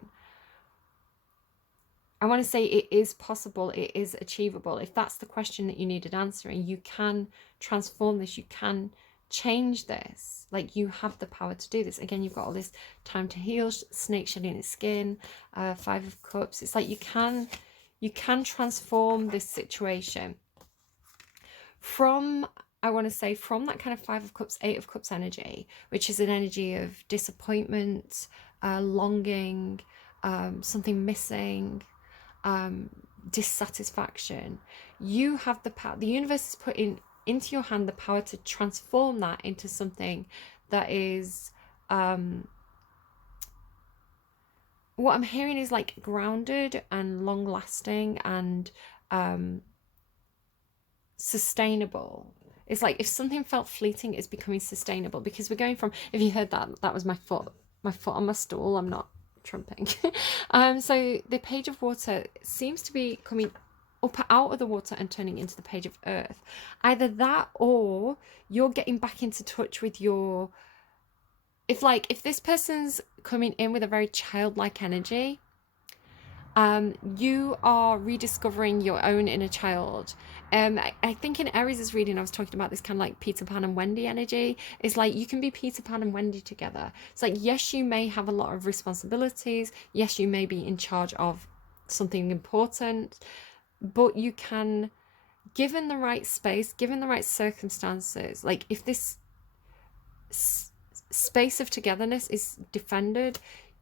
I want to say it is possible, it is achievable. If that's the question that you needed answering, you can transform this, you can change this. Like, you have the power to do this. Again, you've got all this time to heal, snake shedding its skin, 5 of Cups. It's like you can transform this situation from, I want to say, from that kind of 5 of Cups, 8 of Cups energy, which is an energy of disappointment, longing, something missing, dissatisfaction. You have the power. The universe is putting into your hand the power to transform that into something that is, what I'm hearing is like grounded and long lasting and sustainable. It's like if something felt fleeting, it's becoming sustainable, because we're going from, if you heard that was my foot on my stool. I'm not trumping. So the page of water seems to be coming up out of the water and turning into the page of earth. Either that, or you're getting back into touch with your, if this person's coming in with a very childlike energy, you are rediscovering your own inner child. I think in Aries' reading, I was talking about this kind of like Peter Pan and Wendy energy. It's like you can be Peter Pan and Wendy together. It's like, yes, you may have a lot of responsibilities. Yes, you may be in charge of something important, but you can, given the right space, given the right circumstances, like if this space of togetherness is defended,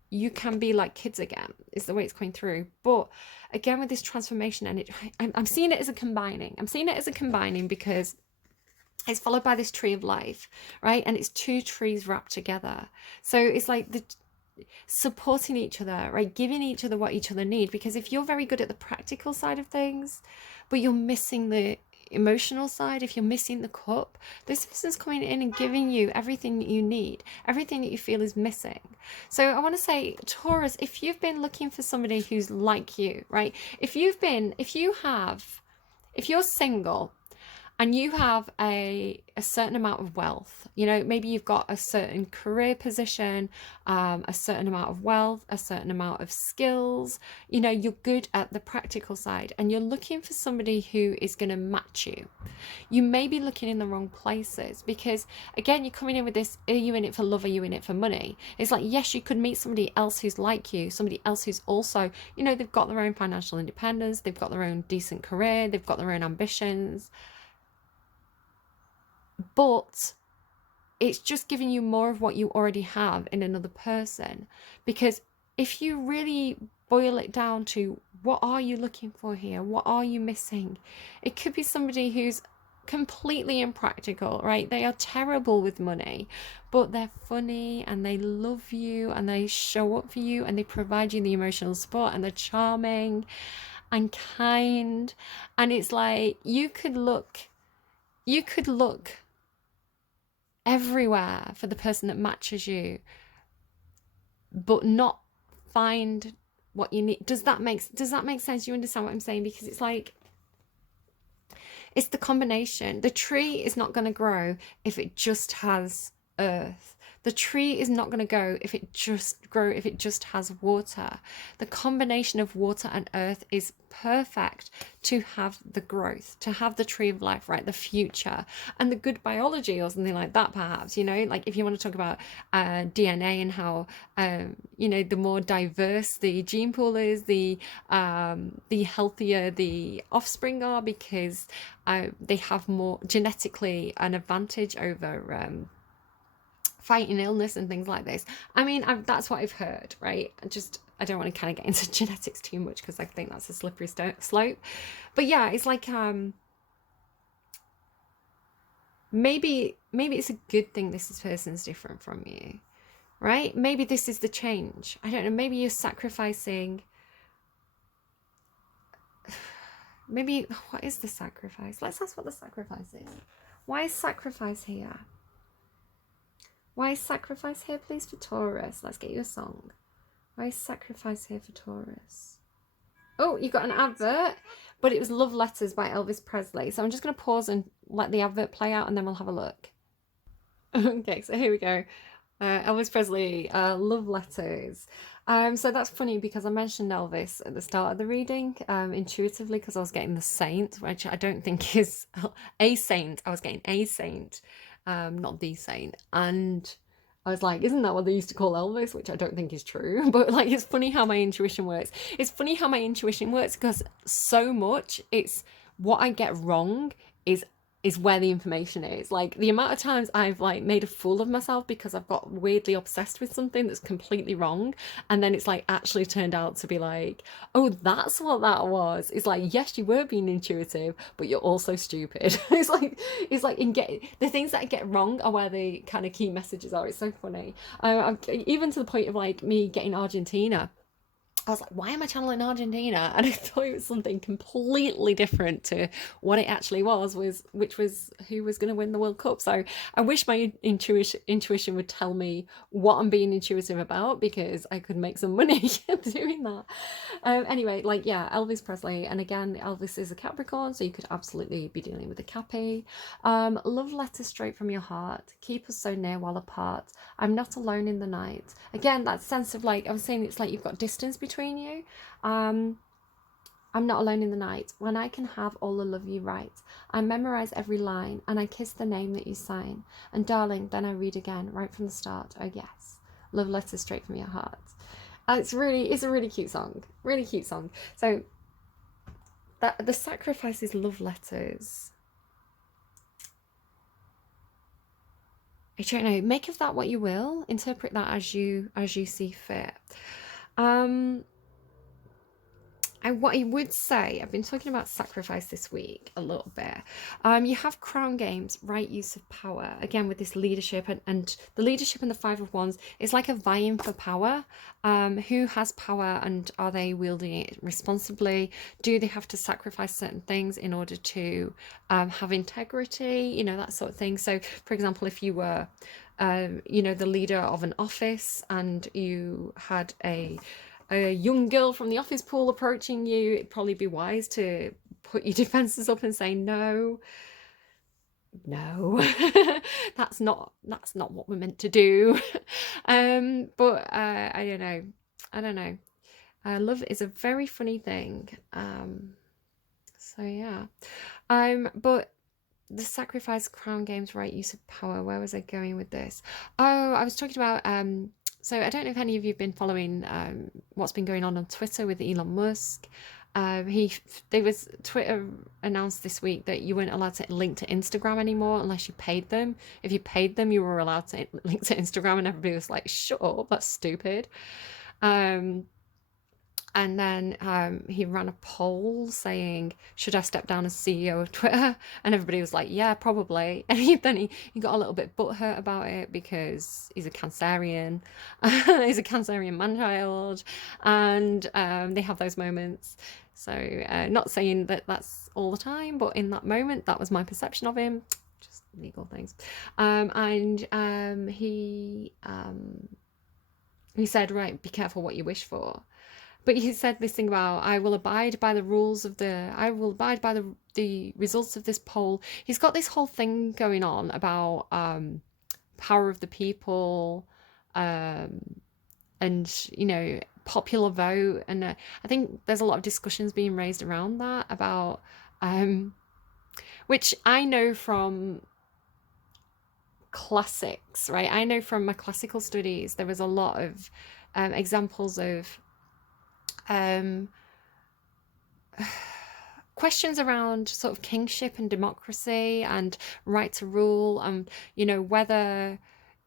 you can be like kids again, is the way it's going through. But again, with this transformation, and I'm seeing it as a combining. I'm seeing it as a combining because it's followed by this tree of life, right? And it's two trees wrapped together. So it's like the supporting each other, right? Giving each other what each other need. Because if you're very good at the practical side of things, but you're missing the emotional side, if you're missing the cup, this person's coming in and giving you everything that you need, everything that you feel is missing. So I want to say, Taurus, if you've been looking for somebody who's like you, right? If you're single and you have a certain amount of wealth, you know, maybe you've got a certain career position, a certain amount of wealth, a certain amount of skills, you know, you're good at the practical side and you're looking for somebody who is going to match you. You may be looking in the wrong places because, again, you're coming in with this, are you in it for love, are you in it for money? It's like, yes, you could meet somebody else who's like you, somebody else who's also, you know, they've got their own financial independence, they've got their own decent career, they've got their own ambitions. But it's just giving you more of what you already have in another person. Because if you really boil it down to what are you looking for here? What are you missing? It could be somebody who's completely impractical, right? They are terrible with money, but they're funny and they love you and they show up for you and they provide you the emotional support and they're charming and kind. And it's like you could look everywhere for the person that matches you, but not find what you need. Does that make sense? You understand what I'm saying? Because it's like, it's the combination. The tree is not going to grow if it just has earth. The tree is not going to go if it just has water. The combination of water and earth is perfect to have the growth, to have the tree of life, right? The future and the good biology or something like that, perhaps, you know, like if you want to talk about DNA and how, you know, the more diverse the gene pool is, the healthier the offspring are because they have more genetically an advantage over fighting illness and things like this. I mean, that's what I've heard, right? I don't want to kind of get into genetics too much because I think that's a slippery slope. But yeah, it's like maybe it's a good thing this person's different from you, right? Maybe this is the change. I don't know. Maybe you're sacrificing. Maybe, what is the sacrifice? Let's ask what the sacrifice is. Why is sacrifice here? Why is sacrifice here, please, for Taurus? Let's get you a song. Why is sacrifice here for Taurus? Oh, you got an advert, but it was Love Letters by Elvis Presley. So I'm just going to pause and let the advert play out and then we'll have a look. Okay, so here we go. Elvis Presley, Love Letters. So that's funny because I mentioned Elvis at the start of the reading intuitively because I was getting the saint, which I don't think is a saint. I was getting a saint. Not the saint, and I was like, isn't that what they used to call Elvis? Which I don't think is true, but like, it's funny how my intuition works. It's funny how my intuition works because so much it's what I get wrong is where the information is. Like the amount of times I've like made a fool of myself because I've got weirdly obsessed with something that's completely wrong, and then it's like actually turned out to be like, oh, that's what that was. It's like, yes, you were being intuitive, but you're also stupid. It's like the things that I get wrong are where the kind of key messages are. It's so funny. Even to the point of like me getting Argentina. I was like, why am I channeling Argentina? And I thought it was something completely different to what it actually was which was who was going to win the World Cup. So I wish my intuition would tell me what I'm being intuitive about because I could make some money doing that. Anyway, like, yeah, Elvis Presley. And again, Elvis is a Capricorn, so you could absolutely be dealing with a Cappy. Love letters straight from your heart. Keep us so near while apart. I'm not alone in the night. Again, that sense of like, I was saying, it's like you've got distance between you. I'm not alone in the night when I can have all the love you write. I memorize every line and I kiss the name that you sign. And darling, then I read again right from the start. Oh yes, love letters straight from your heart. It's a really cute song. Really cute song. So that the sacrifice is love letters. I don't know. Make of that what you will. Interpret that as you see fit. What I would say, I've been talking about sacrifice this week a little bit. You have crown games, right use of power. Again, with this leadership and the leadership and the Five of Wands, it's like a vying for power. Who has power and are they wielding it responsibly? Do they have to sacrifice certain things in order to have integrity? You know, that sort of thing. So, for example, if you were, you know, the leader of an office and you had a young girl from the office pool approaching you, it'd probably be wise to put your defenses up and say no, that's not what we're meant to do. But I don't know. Love is a very funny thing. So yeah. But the sacrifice, crown games, right use of power. Where was I going with this? Oh, I was talking about so I don't know if any of you have been following what's been going on Twitter with Elon Musk. Twitter announced this week that you weren't allowed to link to Instagram anymore unless you paid them. If you paid them, you were allowed to link to Instagram, and everybody was like, "Shut up, that's stupid." And then he ran a poll saying, should I step down as CEO of Twitter? And everybody was like, yeah, probably. And then he got a little bit butthurt about it because he's a Cancerian. He's a Cancerian man-child. And they have those moments. So not saying that that's all the time, but in that moment, that was my perception of him. Just legal things. He said, right, be careful what you wish for. But he said this thing about, I will abide by the results of this poll. He's got this whole thing going on about power of the people, and, you know, popular vote. And I think there's a lot of discussions being raised around that about, which I know from classics, right? I know from my classical studies, there was a lot of examples of questions around sort of kingship and democracy and right to rule, and you know, whether,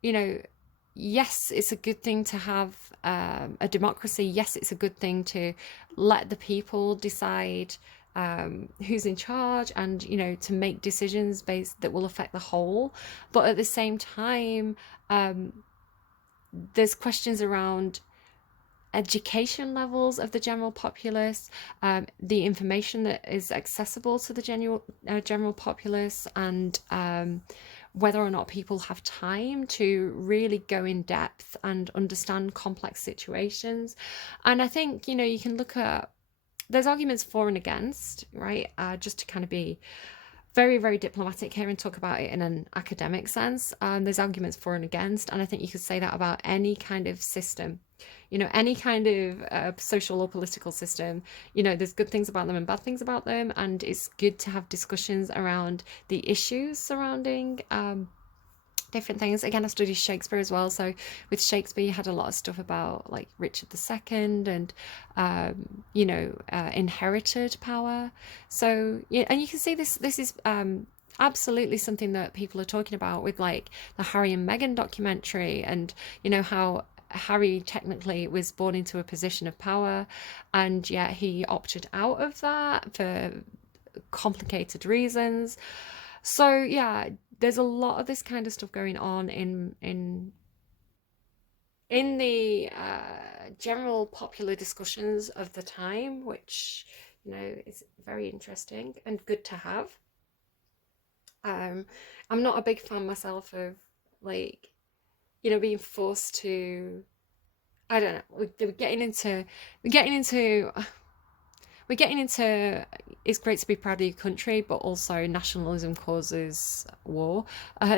you know, yes, it's a good thing to have a democracy. Yes, it's a good thing to let the people decide who's in charge, and you know, to make decisions that will affect the whole. But at the same time, there's questions around education levels of the general populace, the information that is accessible to the general populace, and whether or not people have time to really go in depth and understand complex situations. And I think, you know, you can look at, there's arguments for and against, right? Just to kind of be very, very diplomatic here and talk about it in an academic sense. There's arguments for and against, and I think you could say that about any kind of system, you know, any kind of social or political system. You know, there's good things about them and bad things about them, and it's good to have discussions around the issues surrounding different things. Again, I studied Shakespeare as well, so with Shakespeare you had a lot of stuff about like Richard II and you know, inherited power. So yeah, and you can see this is absolutely something that people are talking about with like the Harry and Meghan documentary, and you know, how Harry technically was born into a position of power, and yet he opted out of that for complicated reasons. So yeah, there's a lot of this kind of stuff going on in the general popular discussions of the time, which, you know, is very interesting and good to have. I'm not a big fan myself of, like, you know, being forced to, I don't know, we're getting into it's great to be proud of your country, but also nationalism causes war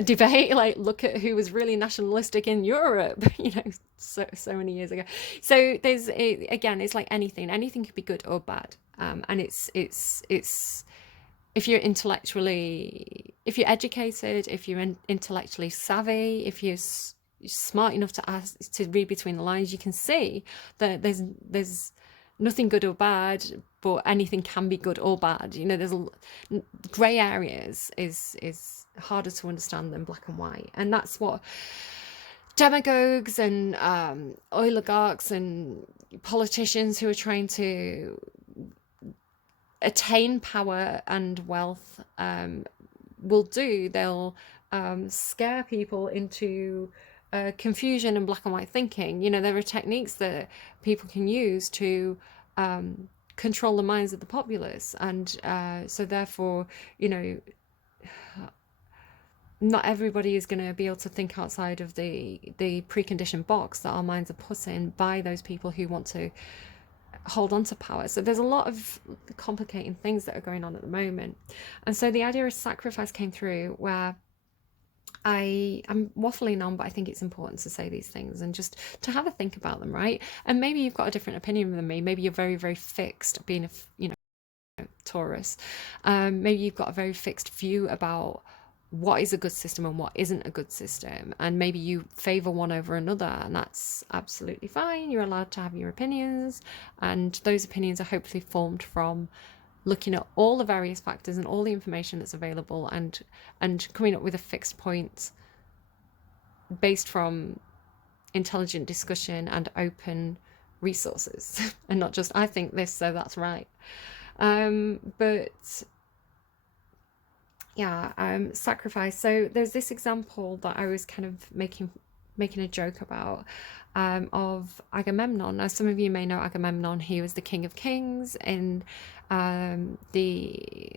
debate. Like, look at who was really nationalistic in Europe, you know, so many years ago. So there's again, it's like anything could be good or bad, and it's if you're educated, if you're intellectually savvy, if you're smart enough to read between the lines, you can see that there's nothing good or bad, but anything can be good or bad. You know, there's grey areas is harder to understand than black and white, and that's what demagogues and oligarchs and politicians who are trying to attain power and wealth will do. They'll scare people into confusion and black and white thinking. You know, there are techniques that people can use to control the minds of the populace, and so therefore, you know, not everybody is going to be able to think outside of the preconditioned box that our minds are put in by those people who want to hold on to power. So there's a lot of complicating things that are going on at the moment. And so the idea of sacrifice came through, where I'm waffling on, but I think it's important to say these things and just to have a think about them, right? And maybe you've got a different opinion than me. Maybe you're very, very fixed, being a, you know, Taurus. Maybe you've got a very fixed view about what is a good system and what isn't a good system, and maybe you favor one over another, and that's absolutely fine. You're allowed to have your opinions, and those opinions are hopefully formed from looking at all the various factors and all the information that's available, and coming up with a fixed point based from intelligent discussion and open resources and not just I think this, so that's right. But yeah, sacrifice. So there's this example that I was kind of making a joke about, of Agamemnon. Now, some of you may know Agamemnon. He was the King of Kings in the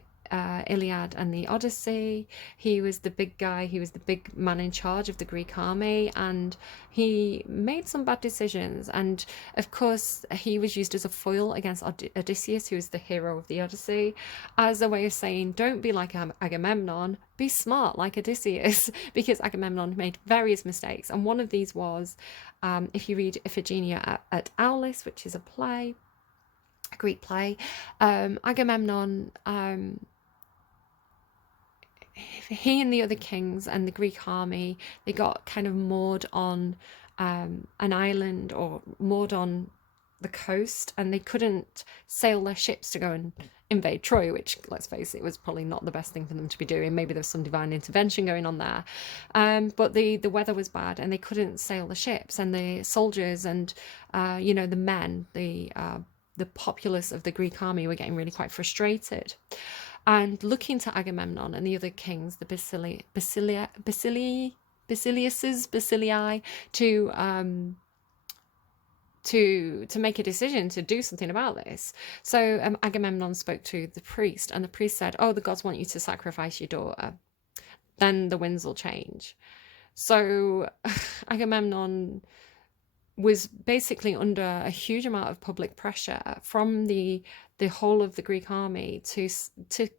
Iliad and the Odyssey. He was the big guy. He was the big man in charge of the Greek army, and he made some bad decisions. And of course, he was used as a foil against Odysseus, who is the hero of the Odyssey, as a way of saying, don't be like Agamemnon, be smart like Odysseus, because Agamemnon made various mistakes. And one of these was, if you read Iphigenia at Aulis, which is a play, a Greek play, Agamemnon, he and the other kings and the Greek army, they got kind of moored on an island, or moored on the coast, and they couldn't sail their ships to go and invade Troy, which, let's face it, was probably not the best thing for them to be doing. Maybe there was some divine intervention going on there, but the weather was bad and they couldn't sail the ships, and the soldiers and you know, the men, the populace of the Greek army were getting really quite frustrated, and looking to Agamemnon and the other kings, the Basilii, to make a decision to do something about this. So Agamemnon spoke to the priest, and the priest said, oh, the gods want you to sacrifice your daughter, then the winds will change. So Agamemnon was basically under a huge amount of public pressure from the whole of the Greek army to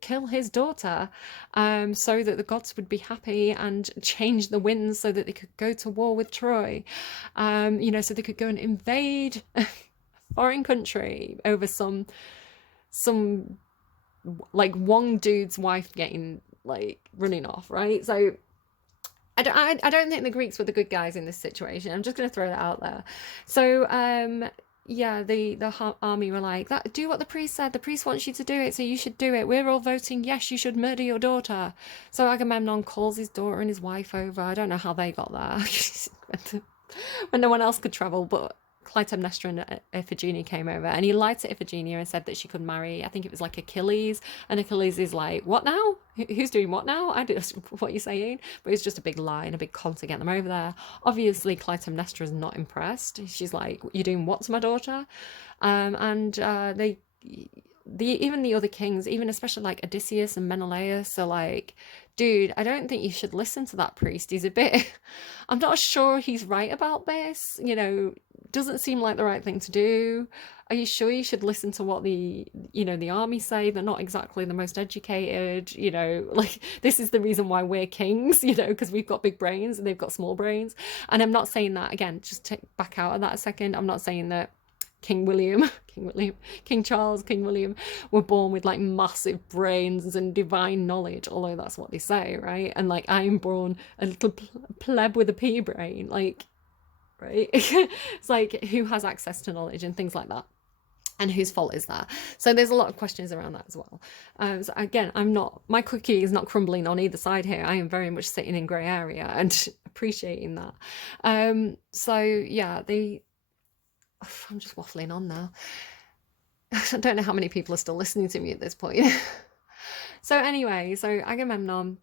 kill his daughter, so that the gods would be happy and change the winds so that they could go to war with Troy, you know, so they could go and invade a foreign country over some like one dude's wife getting like running off, right? So I don't think the Greeks were the good guys in this situation. I'm just going to throw that out there. So yeah, the army were like, that, do what the priest said. The priest wants you to do it, so you should do it. We're all voting yes, you should murder your daughter. So Agamemnon calls his daughter and his wife over. I don't know how they got there when no one else could travel, but Clytemnestra and Iphigenia came over, and he lied to Iphigenia and said that she could marry, I think it was like Achilles, and Achilles is like, what now? Who's doing what now? I do what you're saying. But it's just a big lie and a big con to get them over there. Obviously Clytemnestra is not impressed. She's like, you're doing what to my daughter? And even the other kings, even especially like Odysseus and Menelaus, are like, dude, I don't think you should listen to that priest. He's a bit, I'm not sure he's right about this, you know, doesn't seem like the right thing to do. Are you sure you should listen to what the army say? They're not exactly the most educated, you know, like, this is the reason why we're kings, you know, because we've got big brains and they've got small brains. And I'm not saying that, again, just take back out of that a second. I'm not saying that King Charles, King William were born with like massive brains and divine knowledge, although that's what they say, right? And like, I'm born a little pleb with a pea brain, like, right? It's like, who has access to knowledge and things like that. And whose fault is that? So there's a lot of questions around that as well. So again, my cookie is not crumbling on either side here. I am very much sitting in grey area and appreciating that. So yeah, I'm just waffling on now. I don't know how many people are still listening to me at this point. So anyway, so Agamemnon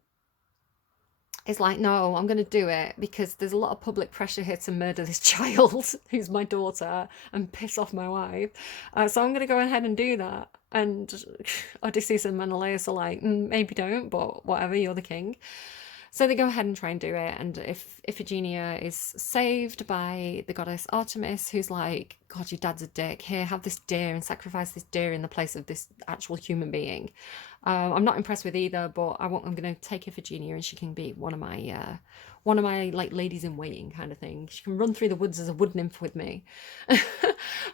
is like, no, I'm going to do it because there's a lot of public pressure here to murder this child, who's my daughter, and piss off my wife. So I'm going to go ahead and do that. And Odysseus and Menelaus are like, maybe don't, but whatever, you're the king. So they go ahead and try and do it. And if Iphigenia is saved by the goddess Artemis, who's like, God, your dad's a dick. Here, have this deer and sacrifice this deer in the place of this actual human being. I'm not impressed with either, but I'm going to take Iphigenia and she can be one of my like ladies in waiting kind of thing. She can run through the woods as a wood nymph with me.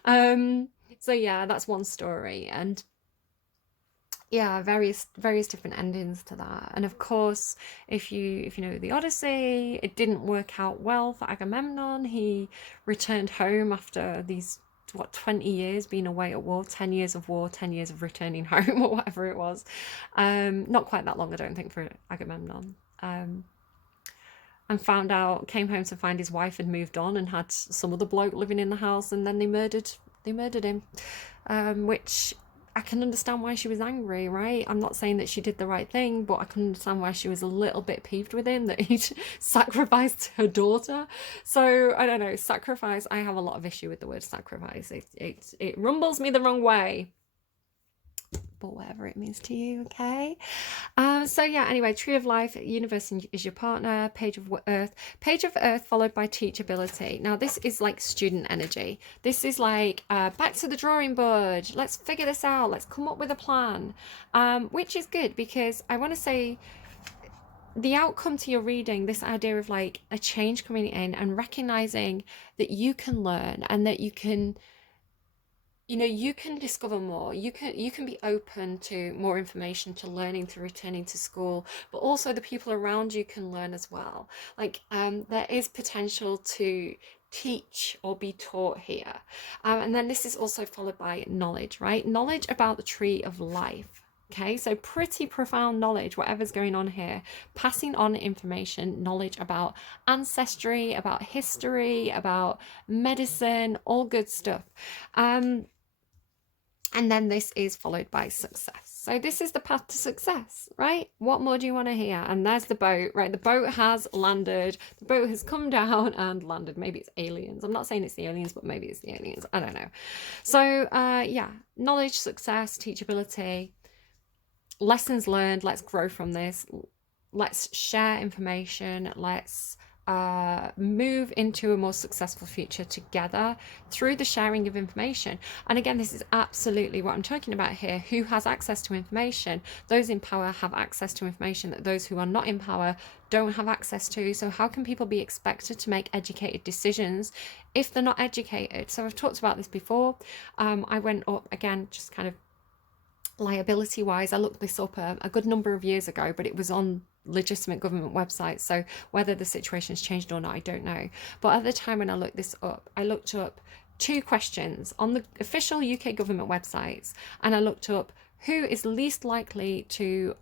So yeah, that's one story. And yeah, various different endings to that. And of course, if you know the Odyssey, it didn't work out well for Agamemnon. He returned home after these 20 years being away at war, 10 years of war, 10 years of returning home, or whatever it was. Not quite that long, I don't think, for Agamemnon. And came home to find his wife had moved on and had some other bloke living in the house, and then they murdered him, which I can understand why she was angry, right? I'm not saying that she did the right thing, but I can understand why she was a little bit peeved with him that he'd sacrificed her daughter. So I don't know, sacrifice, I have a lot of issue with the word sacrifice. It rumbles me the wrong way, but whatever it means to you, okay? So yeah, anyway, Tree of Life, Universe is your partner, Page of Earth followed by Teachability. Now this is like student energy. This is like back to the drawing board, let's figure this out, let's come up with a plan, which is good because I want to say the outcome to your reading, this idea of like a change coming in and recognizing that you can learn and that you can discover more. You can be open to more information, to learning, to returning to school, but also the people around you can learn as well. Like there is potential to teach or be taught here. And then this is also followed by knowledge, right? Knowledge about the Tree of Life. Okay, so pretty profound knowledge, whatever's going on here. Passing on information, knowledge about ancestry, about history, about medicine, all good stuff. And then this is followed by success. So this is the path to success, right? What more do you want to hear? And there's the boat, right? The boat has landed. The boat has come down and landed. Maybe it's aliens. I'm not saying it's the aliens, but maybe it's the aliens. I don't know. So yeah, knowledge, success, teachability, lessons learned. Let's grow from this. Let's share information. Let's move into a more successful future together through the sharing of information. And again, this is absolutely what I'm talking about here. Who has access to information? Those in power have access to information that those who are not in power don't have access to. So how can people be expected to make educated decisions if they're not educated? So I've talked about this before. I went up again, just kind of liability wise. I looked this up a good number of years ago, but it was on legitimate government websites, so whether the situation's changed or not, I don't know. But at the time when I looked this up, I looked up 2 questions on the official UK government websites, and I looked up who is least likely to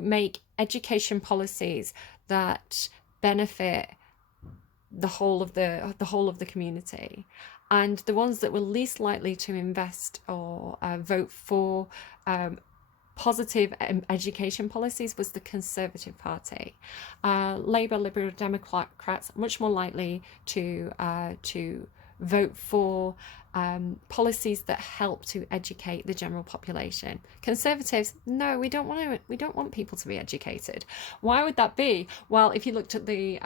make education policies that benefit the whole of the community. And the ones that were least likely to invest or vote for positive education policies was the Conservative Party. Labour, Liberal Democrats much more likely to vote for policies that help to educate the general population. Conservatives, no, we don't want people to be educated. Why would that be? Well, if you looked at the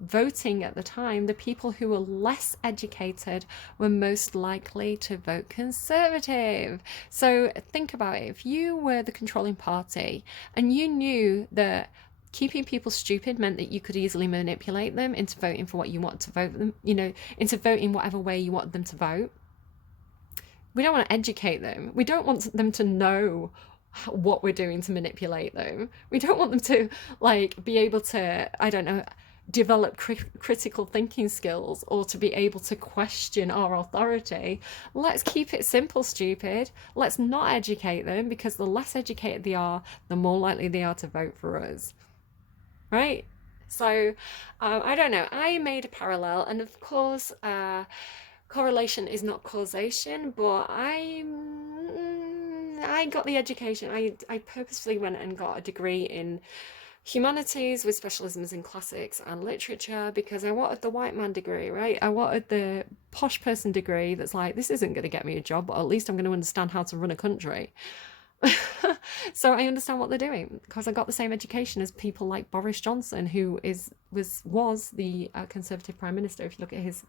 voting at the time, the people who were less educated were most likely to vote Conservative. So think about it. If you were the controlling party and you knew that keeping people stupid meant that you could easily manipulate them into voting for what you want to vote them, into voting whatever way you want them to vote, we don't want to educate them. We don't want them to know what we're doing to manipulate them. We don't want them to be able to, I don't know, develop critical thinking skills or to be able to question our authority. Let's keep it simple, stupid. Let's not educate them, because the less educated they are, the more likely they are to vote for us. Right? So I don't know. I made a parallel, and of course, correlation is not causation, but I got the education. I purposefully went and got a degree in humanities with specialisms in classics and literature, because I wanted the white man degree, right? I wanted the posh person degree that's like, this isn't going to get me a job, but at least I'm going to understand how to run a country. So I understand what they're doing, because I got the same education as people like Boris Johnson, who was the Conservative Prime Minister. If you look at his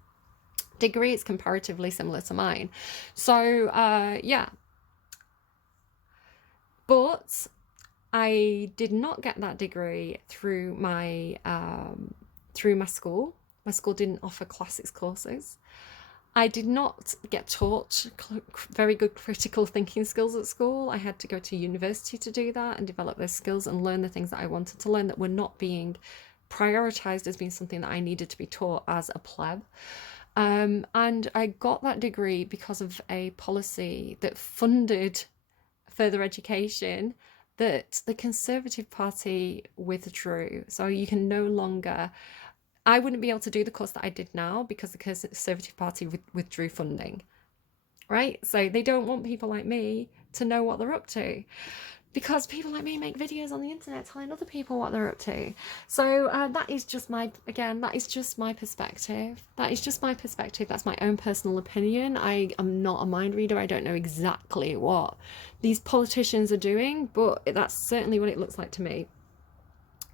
degree, it's comparatively similar to mine. So yeah, but I did not get that degree through my school. My school didn't offer classics courses. I did not get taught very good critical thinking skills at school. I had to go to university to do that and develop those skills and learn the things that I wanted to learn that were not being prioritized as being something that I needed to be taught as a pleb. And I got that degree because of a policy that funded further education that the Conservative Party withdrew. So you can no longer... I wouldn't be able to do the course that I did now because the Conservative Party withdrew funding, right? So they don't want people like me to know what they're up to, because people like me make videos on the internet telling other people what they're up to. So that is just my perspective. That is just my perspective. That's my own personal opinion. I am not a mind reader. I don't know exactly what these politicians are doing, but that's certainly what it looks like to me,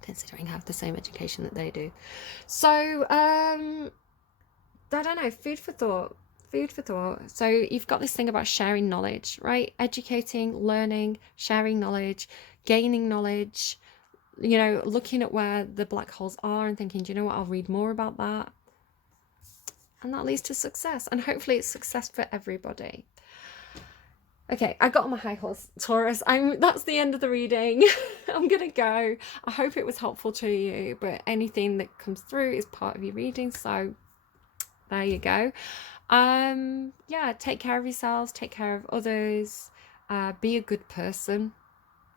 considering I have the same education that they do. So I don't know, food for thought. So you've got this thing about sharing knowledge, right? Educating, learning, sharing knowledge, gaining knowledge, you know, looking at where the black holes are and thinking, do you know what, I'll read more about that. And that leads to success, and hopefully it's success for everybody. Okay, I got on my high horse, Taurus. That's the end of the reading. I'm gonna go. I hope it was helpful to you, but anything that comes through is part of your reading, so there you go. Yeah, take care of yourselves, take care of others, be a good person,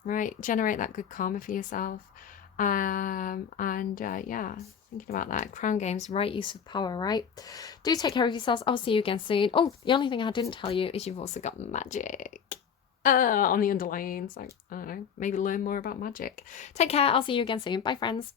right? Generate that good karma for yourself. Yeah, thinking about that. Crown Games, right use of power, right? Do take care of yourselves. I'll see you again soon. Oh, the only thing I didn't tell you is you've also got magic on the underlying, so I don't know, maybe learn more about magic. Take care. I'll see you again soon. Bye, friends.